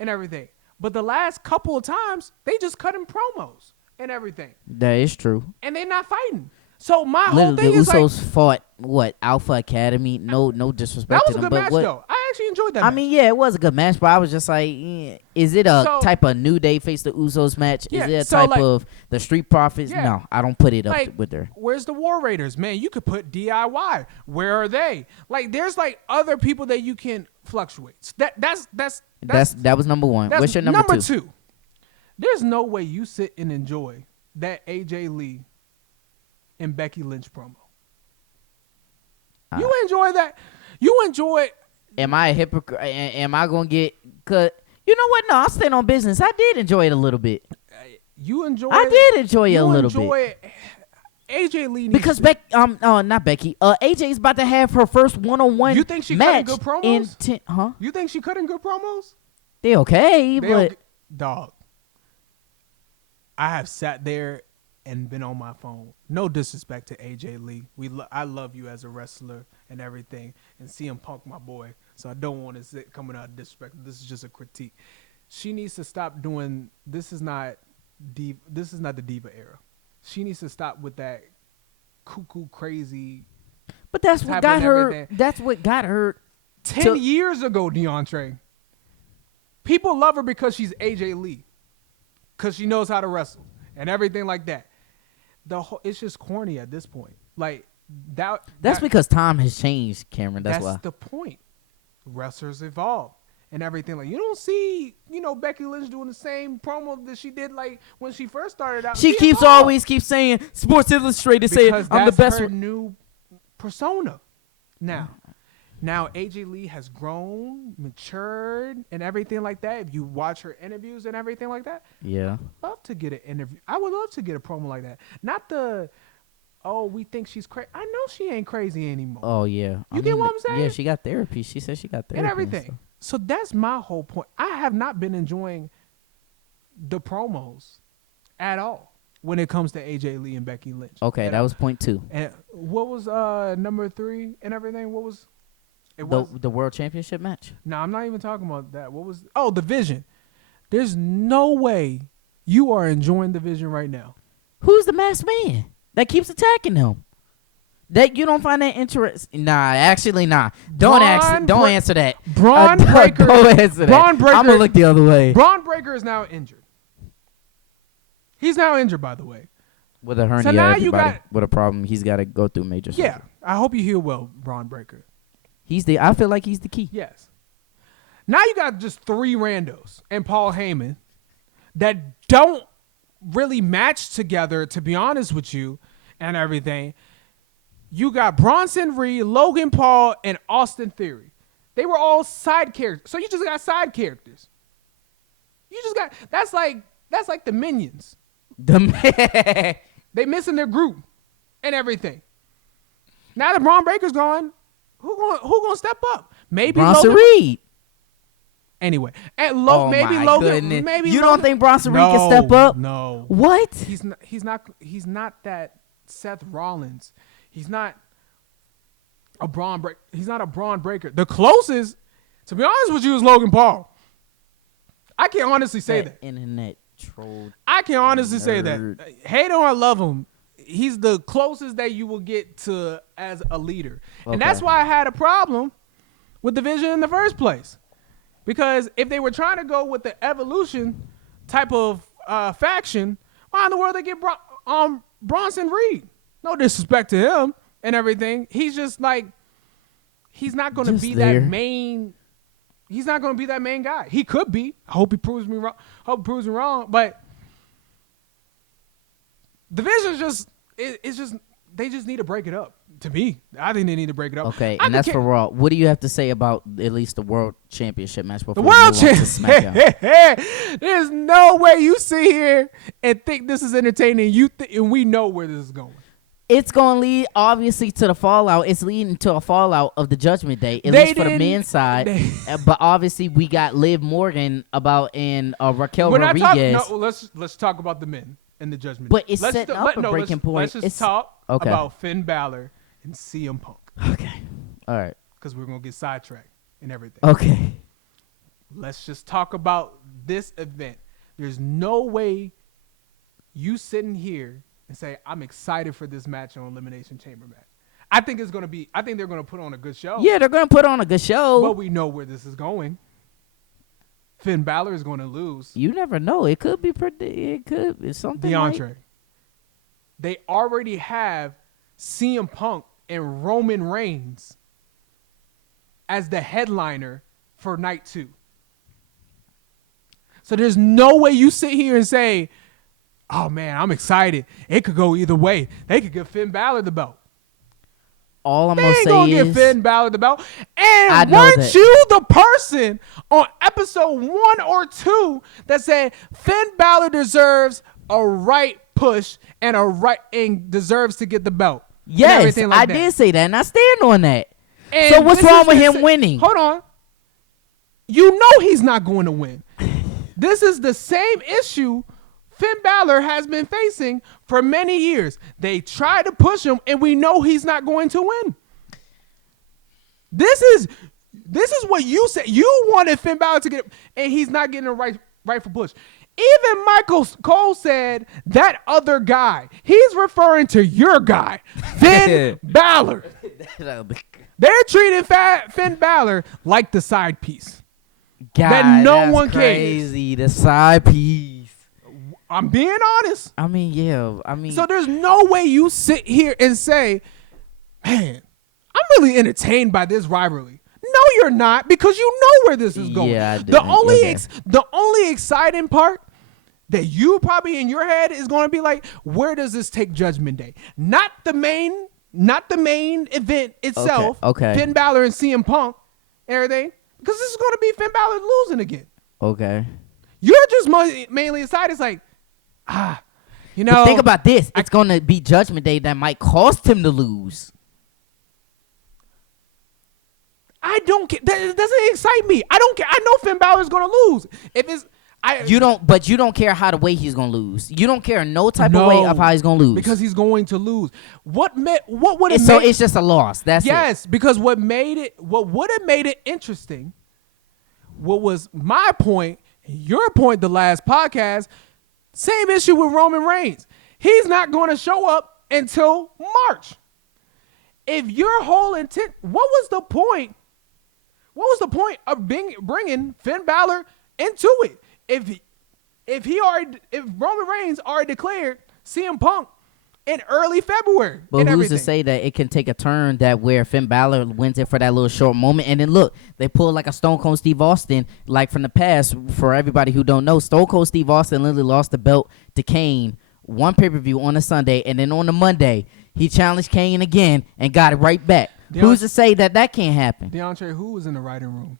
and everything. But the last couple of times, they just cut in promos and everything. That is true. And they're not fighting. So my whole thing is the Usos fought Alpha Academy. No disrespect to them. That was a good match, though. I actually enjoyed that match. I mean, yeah, it was a good match, but I was just like, is it a type of New Day face the Usos match? Is it a type of the Street Profits? Yeah. No, I don't put it up with her. Where's the War Raiders? Man, you could put DIY. Where are they? Like, there's like other people that you can fluctuate. That was number one. What's your number two? There's no way you sit and enjoy that AJ Lee and Becky Lynch promo. You enjoy that? You enjoy it? Am I a hypocrite? Am I going to get cut? You know what? No, I'll stand on business. I did enjoy it a little bit. You enjoy it? I did enjoy it a little bit. AJ Lee because not Becky. AJ's about to have her first one-on-one. You think she cutting good promos? You think she cutting good promos? They okay, but dog. I have sat there and been on my phone. No disrespect to AJ Lee. I love you as a wrestler and everything. And CM Punk, my boy. So I don't want to sit coming out of disrespect. This is just a critique. She needs to stop doing. This is not the diva era. She needs to stop with that cuckoo crazy. But that's what got her. That's what got her 10 years ago, DeAndre. People love her because she's AJ Lee, because she knows how to wrestle and everything like that. It's just corny at this point. Like that. That's because time has changed, Cameron. That's why. That's the point. Wrestlers evolve and everything. Like, you don't see, Becky Lynch doing the same promo that she did like when she first started out. She always keeps saying Sports Illustrated say I'm the best. Her new persona. Now AJ Lee has grown, matured, and everything like that. If you watch her interviews and everything like that, yeah, love to get an interview. I would love to get a promo like that. Not we think she's crazy. I know she ain't crazy anymore. Oh yeah, you get what I'm saying? Yeah, she got therapy. She said she got therapy and everything. So that's my whole point. I have not been enjoying the promos at all when it comes to AJ Lee and Becky Lynch. Okay, that was point 2. And what was number 3 and everything? What was? The World Championship match? No, I'm not even talking about that. What was? Oh, the Vision. There's no way you are enjoying the Vision right now. Who's the masked man that keeps attacking him? That you don't find that interesting? Nah, actually, nah. Don't answer that. Braun Breaker. Don't answer that. Braun Breaker. I'm gonna look the other way. Braun Breaker is now injured. He's now injured, by the way. With a hernia, so now with a problem, he's got to go through major surgery. Yeah, I hope you heal well, Braun Breaker. I feel like he's the key. Yes. Now you got just 3 randos and Paul Heyman that don't really match together, to be honest with you, and everything. You got Bronson Reed, Logan Paul, and Austin Theory. They were all side characters. So you just got side characters. You just got that's like the Minions. They missing their group and everything. Now that Braun Breaker's gone, who gonna step up? Maybe Bronson Logan. Reed. Anyway, maybe my Logan. goodness. Maybe you Logan, don't think Bronson Reed can step up? No. What? He's not that Seth Rollins. He's not a Braun Breaker. He's not a Braun Breaker. The closest, to be honest with you, is Logan Paul. I can honestly say that. Internet troll. I can honestly say that. Hate him or love him, he's the closest that you will get to as a leader. Okay. And that's why I had a problem with the Vision in the first place. Because if they were trying to go with the Evolution type of faction, why in the world they get Bronson Reed? No disrespect to him and everything. He's just like, he's not going to be there. That main. He's not going to be that main guy. He could be. I hope he proves me wrong. But the Vision's they just need to break it up. To me, I think they need to break it up. Okay, and that's for Raw. What do you have to say about at least the World Championship match before the World SmackDown? There's no way you sit here and think this is entertaining. And we know where this is going. It's going to lead, obviously, to the fallout. It's leading to a fallout of the Judgment Day, at least for the men's side. But obviously, we got Liv Morgan and Raquel Rodriguez. Let's talk about the men and the Judgment Day. But it's let's setting up a breaking point. Let's just talk about Finn Balor and CM Punk. Okay. All right. Because we're going to get sidetracked and everything. Okay. Let's just talk about this event. There's no way you sitting here and say, I'm excited for this match on Elimination Chamber match. I think they're going to put on a good show. Yeah, they're going to put on a good show. But we know where this is going. Finn Balor is going to lose. You never know. It could be it's something DeAndre. They already have CM Punk and Roman Reigns as the headliner for night 2. So there's no way you sit here and say, oh, man, I'm excited. It could go either way. They could give Finn Balor the belt. All I'm going to say is, they ain't going to give Finn Balor the belt. And weren't you the person on episode 1 or 2 that said Finn Balor deserves a right push and deserves to get the belt? Yes, I did say that, and I stand on that. And so what's wrong with him winning? Hold on. You know he's not going to win. This is the same issue Finn Balor has been facing for many years. They try to push him, and we know he's not going to win. This is what you said. You wanted Finn Balor to get, and he's not getting a rightful push. Even Michael Cole said that other guy. He's referring to your guy, Finn Balor. They're treating Finn Balor like the side piece. God, that no that's one crazy. The side piece. I'm being honest. I mean, yeah. I mean, so there's no way you sit here and say, man, I'm really entertained by this rivalry. No, you're not, because you know where this is going. Yeah, the only exciting part that you probably in your head is going to be like, where does this take Judgment Day? Not the main event itself. Okay. Finn Balor and CM Punk and everything, because this is going to be Finn Balor losing again. Okay. You're just mainly excited. It's like, you know. But think about this. It's going to be Judgment Day that might cost him to lose. I don't care. That doesn't excite me. I don't care. I know Finn Balor is going to lose. But you don't care how the way he's going to lose. You don't care no type of way of how he's going to lose. Because he's going to lose. What would it So it's just a loss. That's yes, because what would have made it interesting, what was my point, your point the last podcast, same issue with Roman Reigns. He's not going to show up until March. If your whole intent, what was the point? What was the point of bringing Finn Balor into it? If Roman Reigns already declared CM Punk in early February. But who's to say that it can take a turn that where Finn Balor wins it for that little short moment, and then look, they pull like a Stone Cold Steve Austin, like from the past. For everybody who don't know, Stone Cold Steve Austin literally lost the belt to Kane one pay-per-view on a Sunday, and then on the Monday He challenged Kane again and got it right back. Who's to say that can't happen? DeAndre, who was in the writing room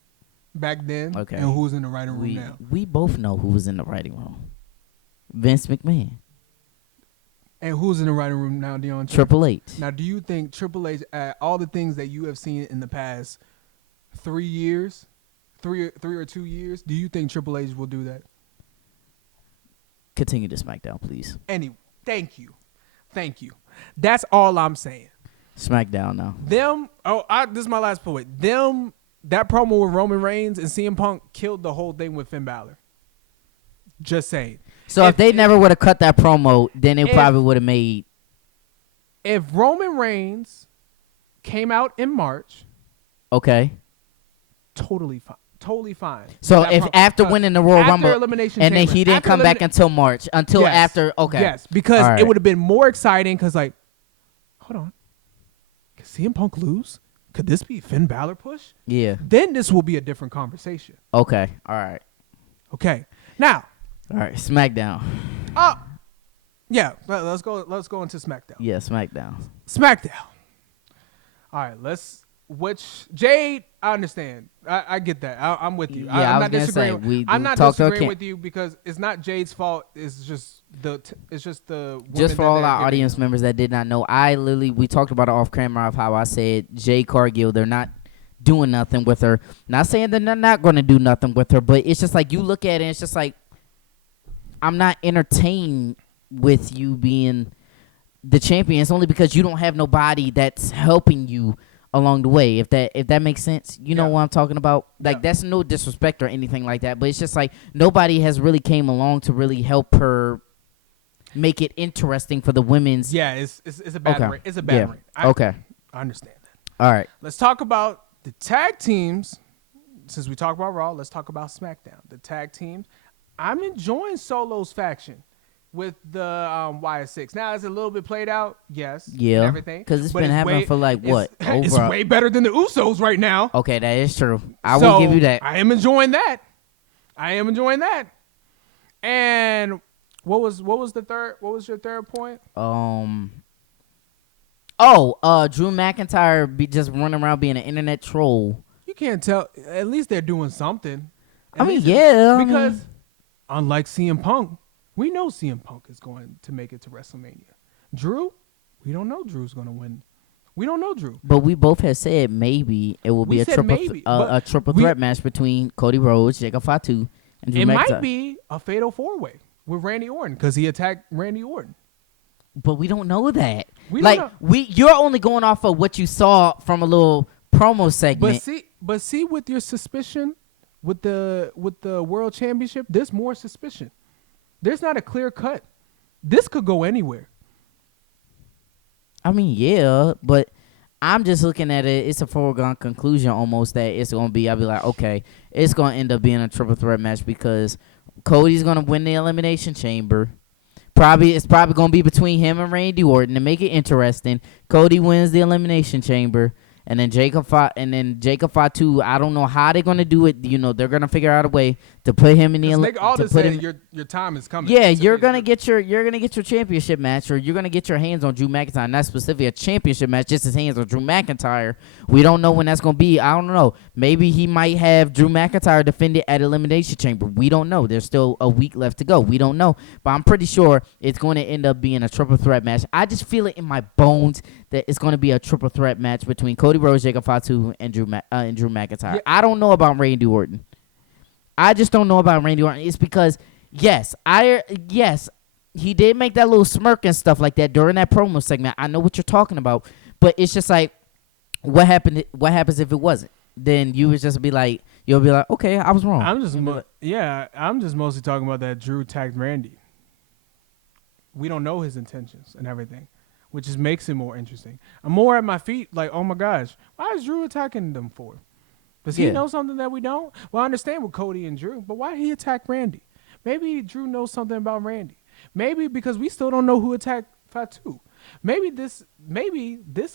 back then Okay. and who's in the writing room now? We both know who was in the writing room. Vince McMahon. And who's in the writing room now, DeAndre? Triple H. Now, do you think Triple H, all the things that you have seen in the past 3 years, three or 2 years, do you think Triple H will do that? Continue to SmackDown, please. Anyway, thank you. That's all I'm saying. SmackDown now. This is my last point. That promo with Roman Reigns and CM Punk killed the whole thing with Finn Balor. Just saying. So if they never would have cut that promo, then it probably would have made. If Roman Reigns came out in March, okay, totally fine. So if after winning the Royal Rumble, Elimination and Chamber, then he didn't come back until March, after. Okay, yes, because it would have been more exciting. Because hold on, could CM Punk lose? Could this be Finn Balor push? Yeah. Then this will be a different conversation. Okay. All right. Okay. Now. All right. SmackDown. Yeah. Let's go into SmackDown. Yeah, SmackDown. All right. Jade, I understand. I get that. I'm with you. Yeah, I'm not disagreeing. I'm not disagreeing with you because it's not Jade's fault. It's just the. Just for all our audience members that did not know, we talked about it off camera of how I said Jade Cargill. They're not doing nothing with her. Not saying that they're not going to do nothing with her, but it's just like you look at it, and it's just like I'm not entertained with you being the champion. It's only because you don't have nobody that's helping you along the way, if that makes sense. You know what I'm talking about? Like, that's no disrespect or anything like that, but it's just like nobody has really came along to really help her make it interesting for the women's. Yeah, it's a bad ring. It's a bad ring. I understand that. All right. Let's talk about the tag teams. Since we talked about Raw, let's talk about SmackDown. The tag teams. I'm enjoying Solo's faction with the Ep.6. Now, it's a little bit played out, yes. Yeah. And everything. Because it's been happening for what? It's way better than the Usos right now. Okay, that is true. I will give you that. I am enjoying that. And what was your third point? Drew McIntyre just running around being an internet troll. You can't tell. At least they're doing something. Because unlike CM Punk, we know CM Punk is going to make it to WrestleMania. Drew, we don't know Drew's going to win. We don't know Drew. But we both have said maybe it will be a triple threat match between Cody Rhodes, Jacob Fatu, and Drew McIntyre. It might be a fatal four-way with Randy Orton because he attacked Randy Orton. But we don't know that. You're only going off of what you saw from a little promo segment. But see, with your suspicion, with the World Championship, there's more suspicion. There's not a clear cut. This could go anywhere. I mean, yeah, but I'm just looking at it. It's a foregone conclusion almost that it's going to be. I'll be like, okay, it's going to end up being a triple threat match because Cody's going to win the Elimination Chamber. It's probably going to be between him and Randy Orton to make it interesting. Cody wins the Elimination Chamber. And then Jacob Fatu, I don't know how they're gonna do it. You know, they're gonna figure out a way to put him in the. Your time is coming. Yeah, you're gonna get your championship match, or you're gonna get your hands on Drew McIntyre. Not specifically a championship match, just his hands on Drew McIntyre. We don't know when that's gonna be. I don't know. Maybe he might have Drew McIntyre defend it at Elimination Chamber. We don't know. There's still a week left to go. We don't know, but I'm pretty sure it's going to end up being a triple threat match. I just feel it in my bones that it's going to be a triple threat match between Cody Rhodes, Jacob Fatu, and Drew McIntyre. Yeah. I don't know about Randy Orton. I just don't know about Randy Orton. It's because, yes, he did make that little smirk and stuff like that during that promo segment. I know what you're talking about, but it's just like, what happens if it wasn't? Then you'll be like, okay, I was wrong. I'm just mostly talking about that Drew tagged Randy. We don't know his intentions and everything, which just makes it more interesting. I'm more at my feet like, oh my gosh, why is Drew attacking them for? Does he know something that we don't? Well, I understand with Cody and Drew, but why did he attack Randy? Maybe Drew knows something about Randy. Maybe because we still don't know who attacked Fatu. Maybe this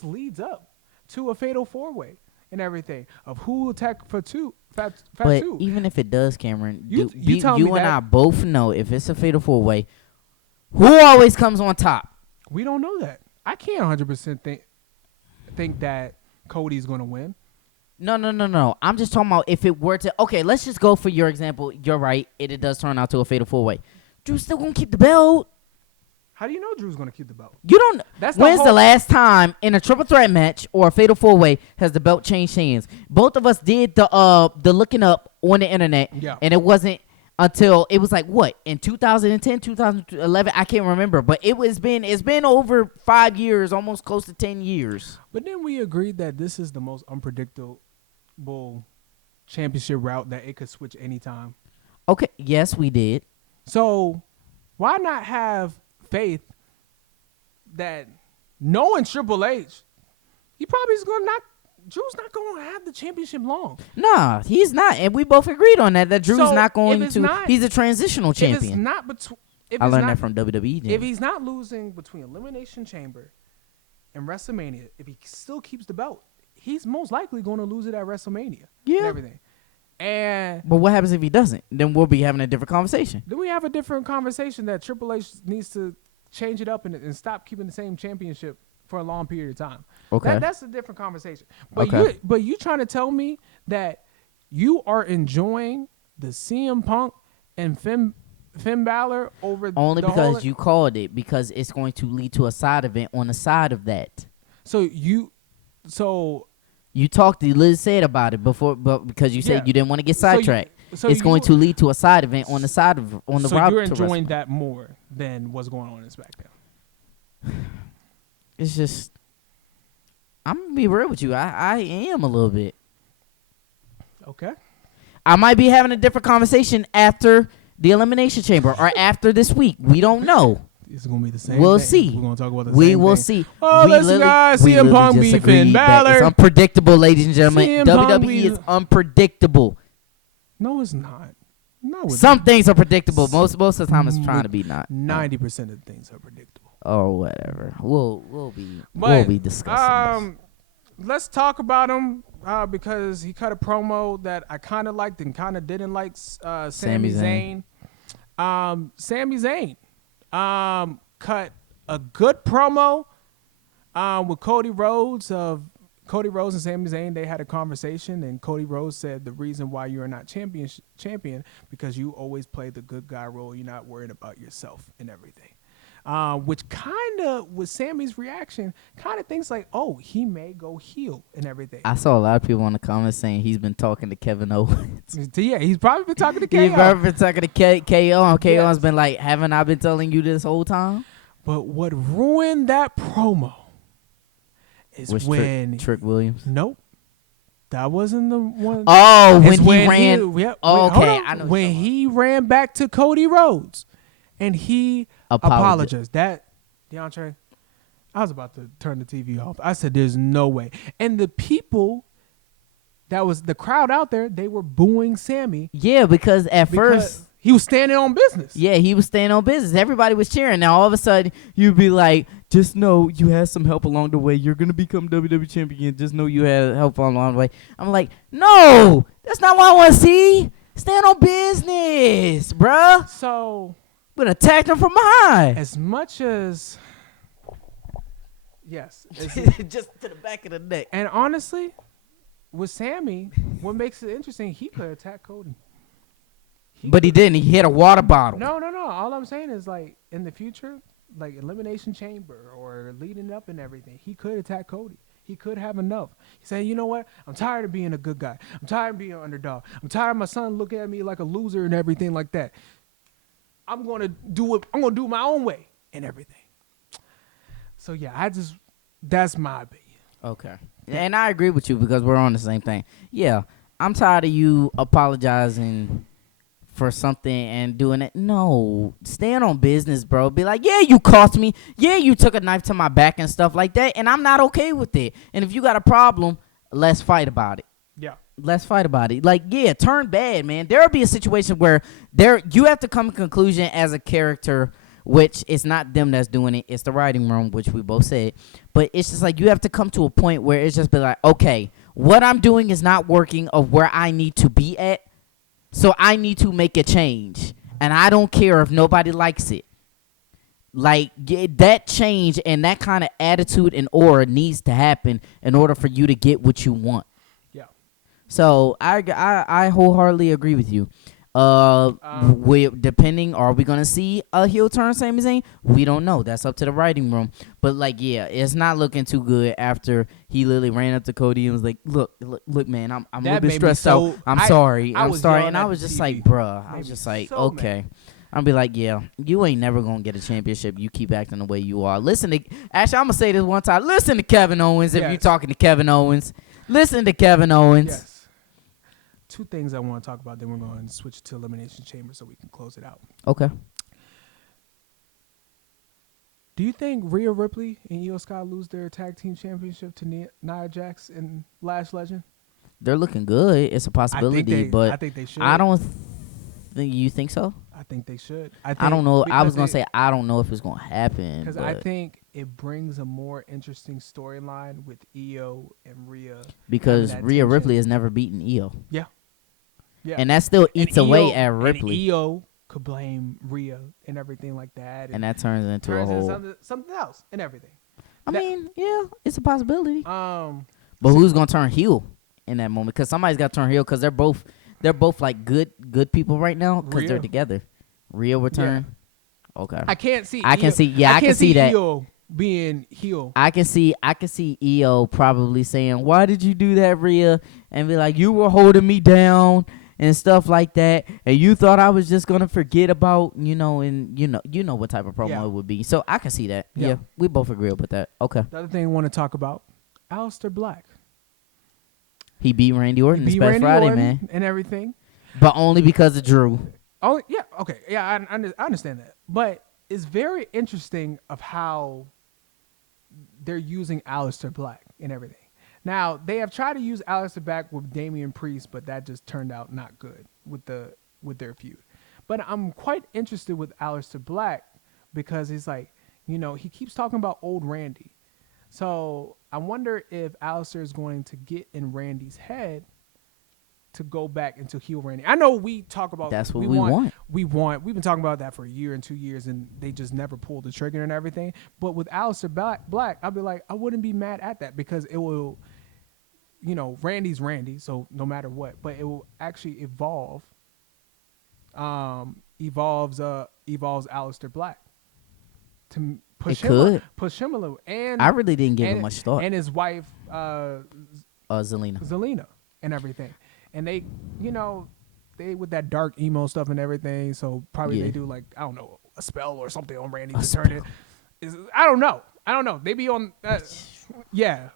leads up to a fatal four-way and everything of who attacked Fatu. But even if it does, Cameron, you and I both know if it's a fatal four-way, who always comes on top? We don't know that. I can't 100% think that Cody's going to win. No. I'm just talking about if it were to. Okay, let's just go for your example. You're right. It does turn out to a fatal 4-way. Drew's still going to keep the belt. How do you know Drew's going to keep the belt? You don't. When's the last time in a triple threat match or a fatal 4-way has the belt changed hands? Both of us did the looking up on the internet, and it wasn't until it was like what in 2010, 2011. I can't remember, but it's been over 5 years, almost close to 10 years. But then we agreed that this is the most unpredictable championship route that it could switch anytime. Okay, yes, we did. So why not have faith that knowing Triple H, he probably is going to not. Drew's not going to have the championship long. Nah, he's not, and we both agreed on that. That Drew's not going to. He's a transitional champion. If it's not between, I learned that from WWE. Then. If he's not losing between Elimination Chamber and WrestleMania, if he still keeps the belt, he's most likely going to lose it at WrestleMania. Yeah, and everything. But what happens if he doesn't? Then we'll be having a different conversation. Then we have a different conversation that Triple H needs to change it up and stop keeping the same championship for a long period of time. Okay, that's a different conversation. But you trying to tell me that you are enjoying the CM Punk and Finn Balor over only because you called it, because it's going to lead to a side event on the side of that. You said about it before, but because you said you didn't want to get sidetracked. It's going to lead to a side event on the side of on the route. So you're enjoying that more than what's going on in SmackDown. It's just, I'm gonna be real with you. I am a little bit. Okay. I might be having a different conversation after the Elimination Chamber or after this week. We don't know. It's gonna be the same. We'll thing. see. We're gonna talk about the we same will thing. see. Oh, listen, guys. CM Punk beat Finn Balor. It's unpredictable, ladies and gentlemen. CM WWE is unpredictable. No, it's not. No, some things are predictable. Most of the time, it's trying to be not. 90% of things are predictable. Oh, whatever. We'll be discussing this. Let's talk about him because he cut a promo that I kind of liked and kind of didn't like. Sami Zayn. Sami Zayn cut a good promo with Cody Rhodes and Sami Zayn. They had a conversation, and Cody Rhodes said the reason why you're not champion because you always play the good guy role. You're not worried about yourself and everything. Which kind of, with Sammy's reaction, kind of thinks like, oh, he may go heel and everything. I saw a lot of people in the comments saying he's been talking to Kevin Owens. Yeah, he's probably been talking to KO. He's probably been talking to KO. And KO's been like, haven't I been telling you this whole time? But what ruined that promo is when Trick Williams. Nope. That wasn't the one. Oh, when he ran. Okay, I know. When he ran back to Cody Rhodes and he apologized. That, DeAndre, I was about to turn the TV off. I said, there's no way. And the people, that was the crowd out there, they were booing Sammy. Yeah, because first he was standing on business. Yeah, he was standing on business. Everybody was cheering. Now, all of a sudden, you'd be like, just know you had some help along the way. You're going to become WWE champion. Just know you had help along the way. I'm like, no, that's not what I want to see. Stand on business, bruh. So, but attacked him from behind. As much as, yes. Just to the back of the neck. And honestly, with Sammy, what makes it interesting, he could attack Cody. But he didn't. He hit a water bottle. No. All I'm saying is, like, in the future, like Elimination Chamber or leading up and everything, he could attack Cody. He could have enough. He's saying, you know what? I'm tired of being a good guy. I'm tired of being an underdog. I'm tired of my son looking at me like a loser and everything like that. I'm going to do it. I'm going to do it my own way and everything. So, yeah, that's my opinion. Okay. And I agree with you because we're on the same thing. Yeah, I'm tired of you apologizing for something and doing it. No, stand on business, bro. Be like, yeah, you cost me. Yeah, you took a knife to my back and stuff like that, and I'm not okay with it. And if you got a problem, let's fight about it. Yeah. Let's fight about it. Like, yeah, turn bad, man. There'll be a situation where you have to come to a conclusion as a character, which it's not them that's doing it. It's the writing room, which we both said. But it's just like you have to come to a point where it's just be like, okay, what I'm doing is not working of where I need to be at. So I need to make a change. And I don't care if nobody likes it. Like that change and that kind of attitude and aura needs to happen in order for you to get what you want. Yeah. So I wholeheartedly agree with you. Depending, are we gonna see a heel turn Sami Zayn? We don't know. That's up to the writing room. But like, yeah, it's not looking too good after he literally ran up to Cody and was like, "Look, man, I'm a little bit stressed out. I'm sorry, and I was just like, bruh, I was just like, okay." I'll be like, yeah, you ain't never gonna get a championship. You keep acting the way you are. Actually, I'm gonna say this one time. Listen to Kevin Owens if you're talking to Kevin Owens. Listen to Kevin Owens. Yes. Two things I want to talk about, then we're going to switch to Elimination Chamber so we can close it out. Okay. Do you think Rhea Ripley and Io Sky lose their tag team championship to Nia Jax and Lash Legend? They're looking good. It's a possibility, but I think they should. I don't think you think so. I think they should. I don't know. I was gonna say I don't know if it's gonna happen because I think it brings a more interesting storyline with Io and Rhea. Because Rhea Ripley has never beaten Io. Yeah. Yeah. And that still eats away at Ripley. And Io could blame Rhea and everything like that. And that turns into a whole something else and everything. I mean, yeah, it's a possibility. But who's gonna turn heel in that moment? Because somebody's got to turn heel because they're both like good people right now because they're together. Rhea will turn. Yeah. Okay. I can see that. Io being heel. I can see Io probably saying, "Why did you do that, Rhea?" And be like, "You were holding me down." And stuff like that, and you thought I was just gonna forget about, and you know what type of promo it would be. So I can see that. Yeah, we both agree with that. Okay. The other thing I want to talk about, Aleister Black. He beat Randy Orton this past Friday, man, and everything, but only because of Drew. Oh yeah, okay, yeah, I understand that, but it's very interesting of how they're using Aleister Black and everything. Now, they have tried to use Aleister Black with Damian Priest, but that just turned out not good with their feud. But I'm quite interested with Aleister Black because he's like, he keeps talking about old Randy. So I wonder if Aleister is going to get in Randy's head to go back into heel Randy. I know we talk about that's what we want. We've been talking about that for a year and 2 years, and they just never pulled the trigger and everything. But with Aleister Black, I'll be like, I wouldn't be mad at that because it will. Randy's Randy, so no matter what, but it will actually evolves Aleister Black to push him a little. And I really didn't give it much thought. And his wife, Zelina and everything. And they, they with that dark emo stuff and everything, so probably they do like, I don't know, a spell or something on Randy to turn it. I don't know. They be on yeah.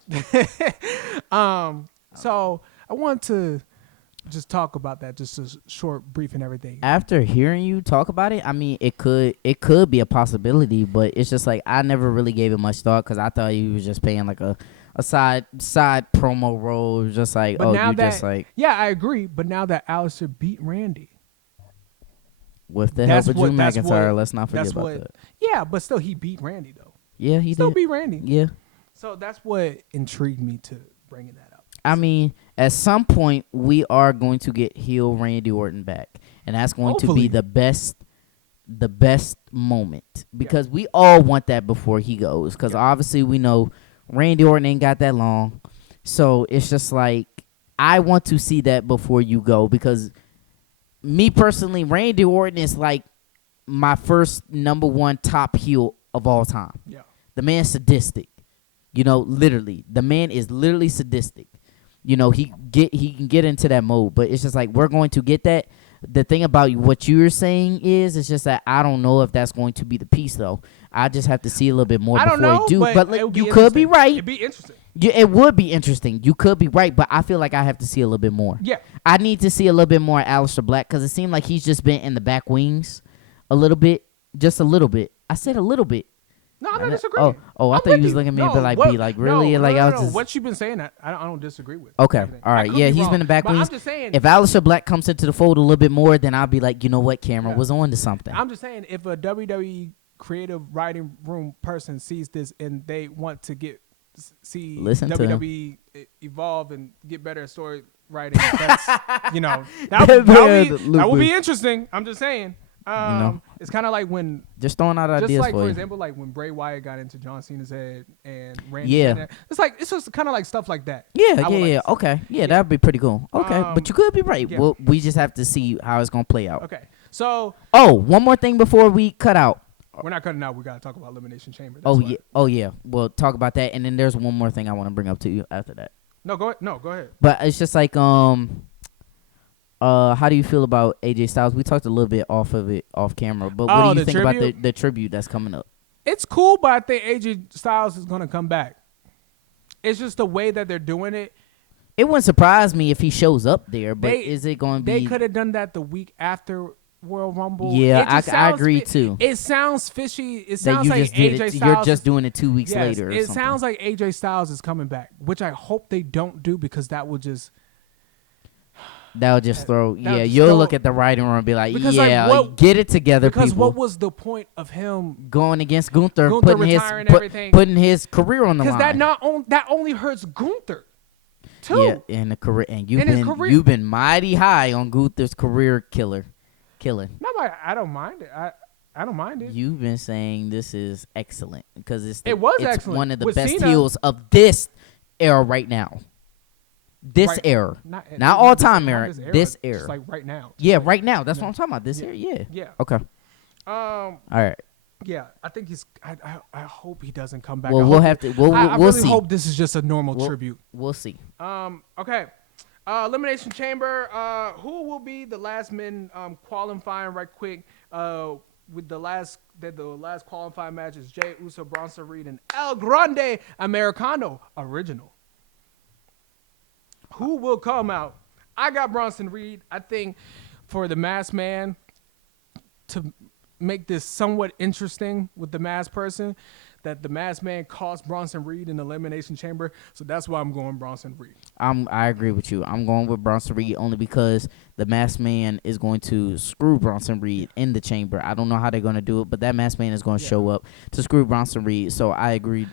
So I want to just talk about that, just a short brief and everything. After hearing you talk about it, I mean, it could be a possibility, but it's just like I never really gave it much thought because I thought he was just playing like a side promo role, just like yeah, I agree. But now that Aleister beat Randy with the help of Drew McIntyre, let's not forget about that. Yeah, but still, he beat Randy though. Yeah, he still beat Randy. Yeah. So that's what intrigued me to bringing that up. I mean, at some point, we are going to get heel Randy Orton back. And that's going to be the best moment. Because we all want that before he goes. Because obviously we know Randy Orton ain't got that long. So it's just like, I want to see that before you go. Because me personally, Randy Orton is like my first number one top heel of all time. Yeah. The man's sadistic. Literally. The man is literally sadistic. He can get into that mode, but it's just like we're going to get that. The thing about what you're saying is, it's just that I don't know if that's going to be the piece, though. I just have to see a little bit more before I do. But like, you could be right. It'd be interesting. Yeah, it would be interesting. You could be right, but I feel like I have to see a little bit more. Yeah. I need to see a little bit more of Aleister Black because it seemed like he's just been in the back wings a little bit, just a little bit. I said a little bit. No, I'm not disagreeing. I thought you was looking at me and be like, really? No, like I was no. just What you've been saying, I don't disagree with. Okay, all right, yeah, he's been in the back wings. I'm just saying, if Aleister Black comes into the fold a little bit more, then I'll be like, you know what, Cameron was on to something. I'm just saying, if a WWE creative writing room person sees this and they want to see WWE evolve and get better at story writing, that's that will be interesting. I'm just saying. It's kind of like when just throwing out just ideas like for you. example, like when Bray Wyatt got into John Cena's head and Randy. Yeah, it's just kind of like stuff like that. Yeah. Okay, yeah, that'd be pretty cool. Okay, but you could be right. Yeah. Well, we just have to see how it's gonna play out. Okay, so one more thing before we cut out. We're not cutting out. We gotta talk about Elimination Chamber. Yeah. We'll talk about that, and then there's one more thing I want to bring up to you after that. No, go ahead. But it's just like how do you feel about AJ Styles? We talked a little bit off camera, but what do you think about the tribute that's coming up? It's cool, but I think AJ Styles is gonna come back. It's just the way that they're doing it. It wouldn't surprise me if he shows up there, but is it going to be? They could have done that the week after Royal Rumble. Yeah, I agree too. It sounds fishy. It sounds like AJ Styles. You're just doing it 2 weeks later. It sounds like AJ Styles is coming back, which I hope they don't do because that would just. That'll just throw. You'll look at the writing room and be like, get it together, because people. What was the point of him going against Gunther putting his career on the line? Because that only hurts Gunther, too. Yeah, in the career, and you've been mighty high on Gunther's career killing. No, I don't mind it. I don't mind it. You've been saying this is excellent because it's excellent. One of the With best Cena, heels of this era right now. This era, not all time era. This era, just like right now. Yeah, right now. That's what I'm talking about. This era, yeah. Okay. All right. Yeah, I think he's. I hope he doesn't come back. Well, we'll have to. I we'll really see. hope this is just a normal tribute. We'll see. Okay. Elimination Chamber. Who will be the last men qualifying right quick? With the last qualifying match is Jey Uso, Bronson Reed, and El Grande Americano Original. Who will come out? I got Bronson Reed. I think for the masked man to make this somewhat interesting with the masked person, that the masked man cost Bronson Reed in the Elimination Chamber. So that's why I'm going Bronson Reed. I agree with you. I'm going with Bronson Reed only because the masked man is going to screw Bronson Reed in the chamber. I don't know how they're going to do it, but that masked man is going to show up to screw Bronson Reed. So I agree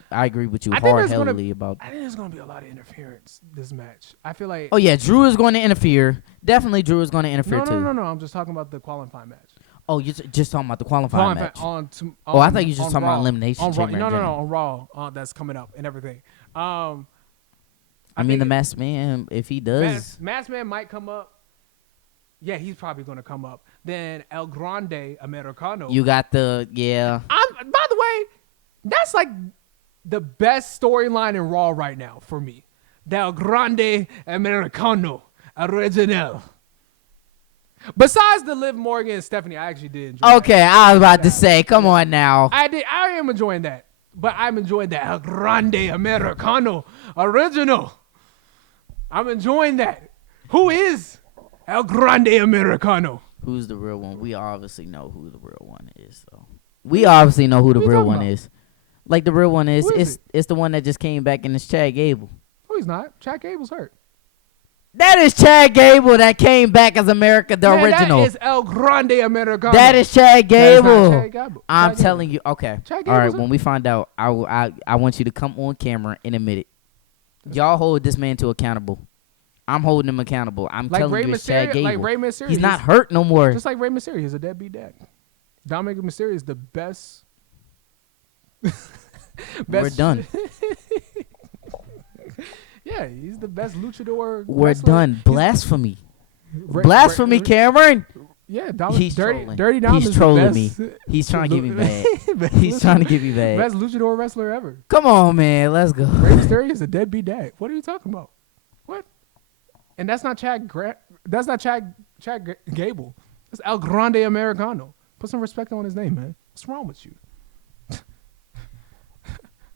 with you hard-headedly about. I think there's going to be a lot of interference this match. I feel like. Oh yeah, Drew is going to interfere. Definitely, Drew is going to interfere too. No. I'm just talking about the qualifying match. Oh, you're just talking about the qualifying match. I thought you were just talking about Elimination Chamber. No, on Raw. That's coming up and everything. I mean, the masked man, if he does. Masked man might come up. Yeah, he's probably going to come up. Then El Grande Americano. You got by the way, that's like the best storyline in Raw right now for me. The El Grande Americano Original. Besides the Liv Morgan and Stephanie, I actually did enjoy Okay, I was about to say, come on now. I am enjoying that. But I'm enjoying the El Grande Americano Original. I'm enjoying that. Who is El Grande Americano? Who's the real one? We obviously know who the real one is, though. We obviously know who the real one is. Like, the real one is it's the one that just came back and it's Chad Gable. No, he's not. Chad Gable's hurt. That is Chad Gable that came back as America, the original. That is El Grande Americano. That is Chad Gable. Chad Gable. I'm telling you. Okay. Chad All right. When we find out, I want you to come on camera and admit it. Y'all hold this man to accountable. I'm holding him accountable. I'm telling you, it's Chad Gable. Like Rey Mysterio. He's not hurt no more. Just like Rey Mysterio, he's a deadbeat dad. Dominic Mysterio is the best. We're done. Yeah, he's the best luchador. We're done. Blasphemy. Blasphemy, Cameron. Yeah, Dirty Dom He's trolling me. He's trying to get me bad. He's trying to get me bad. Best luchador wrestler ever. Come on, man. Let's go. Rey Mysterio is a deadbeat dad. What are you talking about? What? And that's not Chad Gable. That's El Grande Americano. Put some respect on his name, man. What's wrong with you?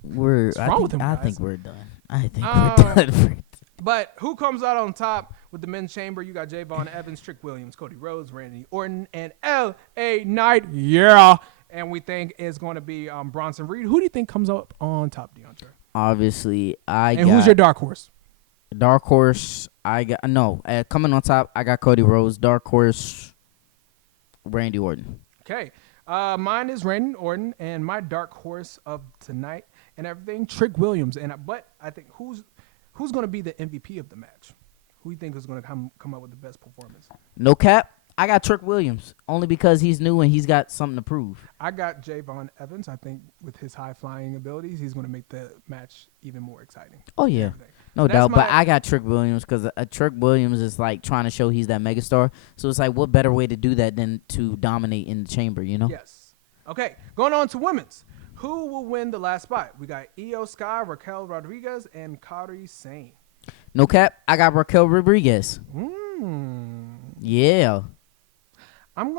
I think we're done. I think we're done. But who comes out on top with the men's chamber? You got Javon Evans, Trick Williams, Cody Rhodes, Randy Orton, and L.A. Knight. Yeah. And we think it's going to be Bronson Reed. Who do you think comes up on top, DeAndre? Obviously, who's your dark horse? Dark horse, coming on top, I got Cody Rhodes. Dark horse, Randy Orton. Okay. Mine is Randy Orton, and my dark horse of tonight and everything, Trick Williams. But I think who's going to be the MVP of the match? Who do you think is going to come up with the best performance? No cap. I got Trick Williams only because he's new and he's got something to prove. I got Javon Evans. I think with his high flying abilities, he's going to make the match even more exciting. Oh yeah, no doubt. But I got Trick Williams because Trick Williams is like trying to show he's that megastar. So it's like, what better way to do that than to dominate in the chamber? You know? Yes. Okay, going on to women's. Who will win the last spot? We got Io Sky, Raquel Rodriguez, and Kairi Sane. No cap. I got Raquel Rodriguez. Yeah. I think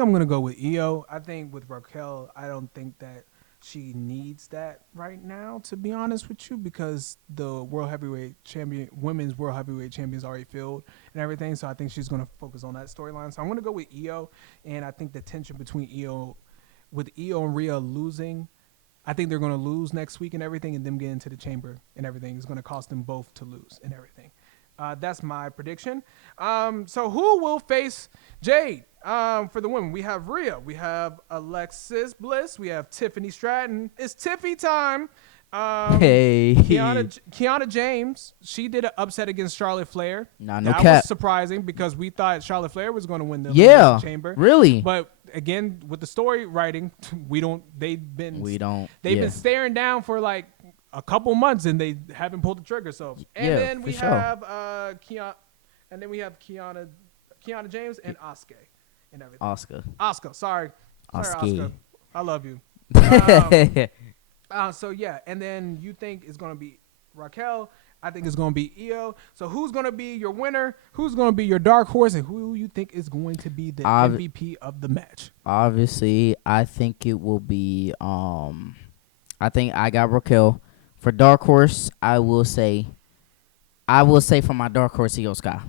I'm gonna go with Io. I think with Raquel, I don't think that she needs that right now, to be honest with you, because the women's world heavyweight champion is already filled and everything. So I think she's gonna focus on that storyline. So I'm gonna go with Io, and I think the tension between Io and Rhea losing, I think they're gonna lose next week and everything, and them getting to the chamber and everything is gonna cost them both to lose and everything. That's my prediction. So who will face Jade for the women? We have Rhea. We have Alexis Bliss. We have Tiffany Stratton. It's Tiffy time. Hey. Kiana James. She did an upset against Charlotte Flair. That was surprising because we thought Charlotte Flair was going to win the chamber. Really? But again, with the story writing, they've been staring down for like a couple months and they haven't pulled the trigger. So then we have Kiana James and Asuka and everything. Asuka, sorry Asuka. I love you. And then you think it's gonna be Raquel. I think it's gonna be Io. So who's gonna be your winner? Who's gonna be your dark horse? And who you think is going to be the MVP of the match? Obviously, I think it will be. I think I got Raquel. For dark horse, I will say for my dark horse, Io Sky.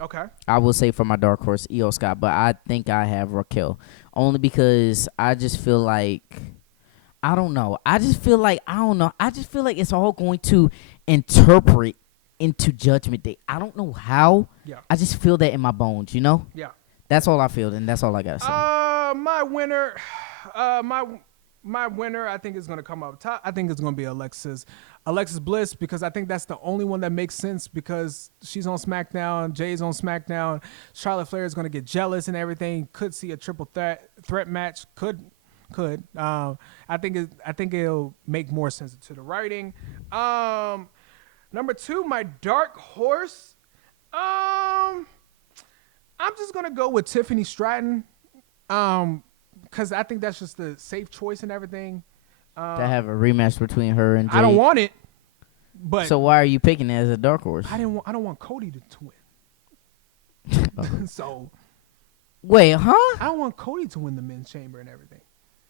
Okay. I will say for my dark horse, Io Sky, but I think I have Raquel only because I just feel like I don't know. I just feel like it's all going to interpret into Judgment Day. I don't know how. Yeah. I just feel that in my bones, you know? Yeah. That's all I feel, and that's all I gotta say. My winner, my winner, I think is going to come up top. I think it's going to be Alexis Bliss, because I think that's the only one that makes sense because she's on SmackDown, Jay's on SmackDown. Charlotte Flair is going to get jealous and everything. Could see a triple threat match. Could. I think it'll make more sense to the writing. Number 2, my dark horse. I'm just going to go with Tiffany Stratton. Because I think that's just the safe choice and everything. To have a rematch between her and Jade. I don't want it, but so why are you picking it as a dark horse? I don't want Cody to win. So wait, huh? I don't want Cody to win the men's chamber and everything,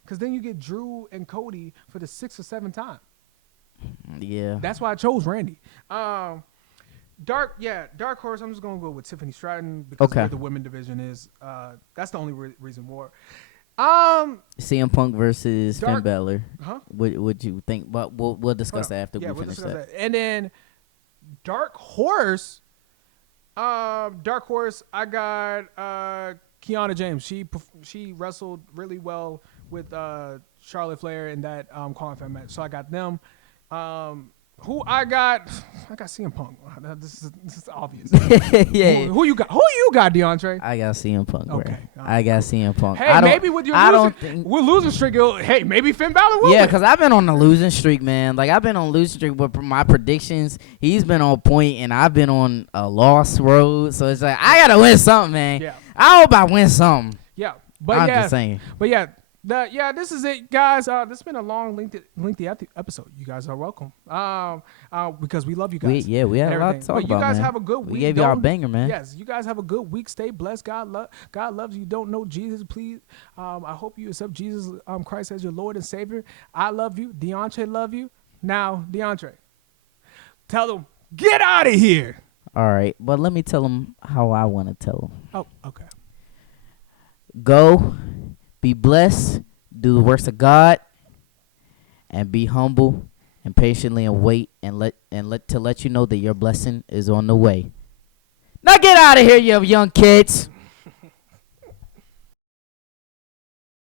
because then you get Drew and Cody for the 6th or 7th time. Yeah, that's why I chose Randy. Dark horse. I'm just gonna go with Tiffany Stratton because where the women division is. That's the only reason more. CM Punk versus Finn Balor. Huh? What you think? But we'll discuss that after we finish that. And then dark horse. I got Kiana James. She wrestled really well with Charlotte Flair in that qualifying match. So I got them. Who I got CM Punk. This is obvious. Yeah. Who you got? Who you got, DeAndre? I got CM Punk. Okay. I got CM Punk. Hey, maybe with your losing streak, maybe Finn Balor will. Yeah, because I've been on a losing streak, man. Like I've been on a losing streak with my predictions. He's been on point, and I've been on a lost road. So it's like I gotta win something, man. Yeah. I hope I win something. Yeah, I'm just saying. But yeah. This is it, guys. This has been a long, lengthy episode. You guys are welcome. Because we love you guys. We had a lot to talk about. You guys man. have a good week. We gave y'all a banger, man. Yes, you guys have a good week. Stay blessed. God loves you. Don't know Jesus, please. I hope you accept Jesus Christ as your Lord and Savior. I love you. DeAndre love you. Now, DeAndre, tell them get out of here. All right, but let me tell them how I want to tell them. Oh, okay. Go. Be blessed, do the works of God, and be humble and patiently and wait and let you know that your blessing is on the way. Now get out of here, you young kids.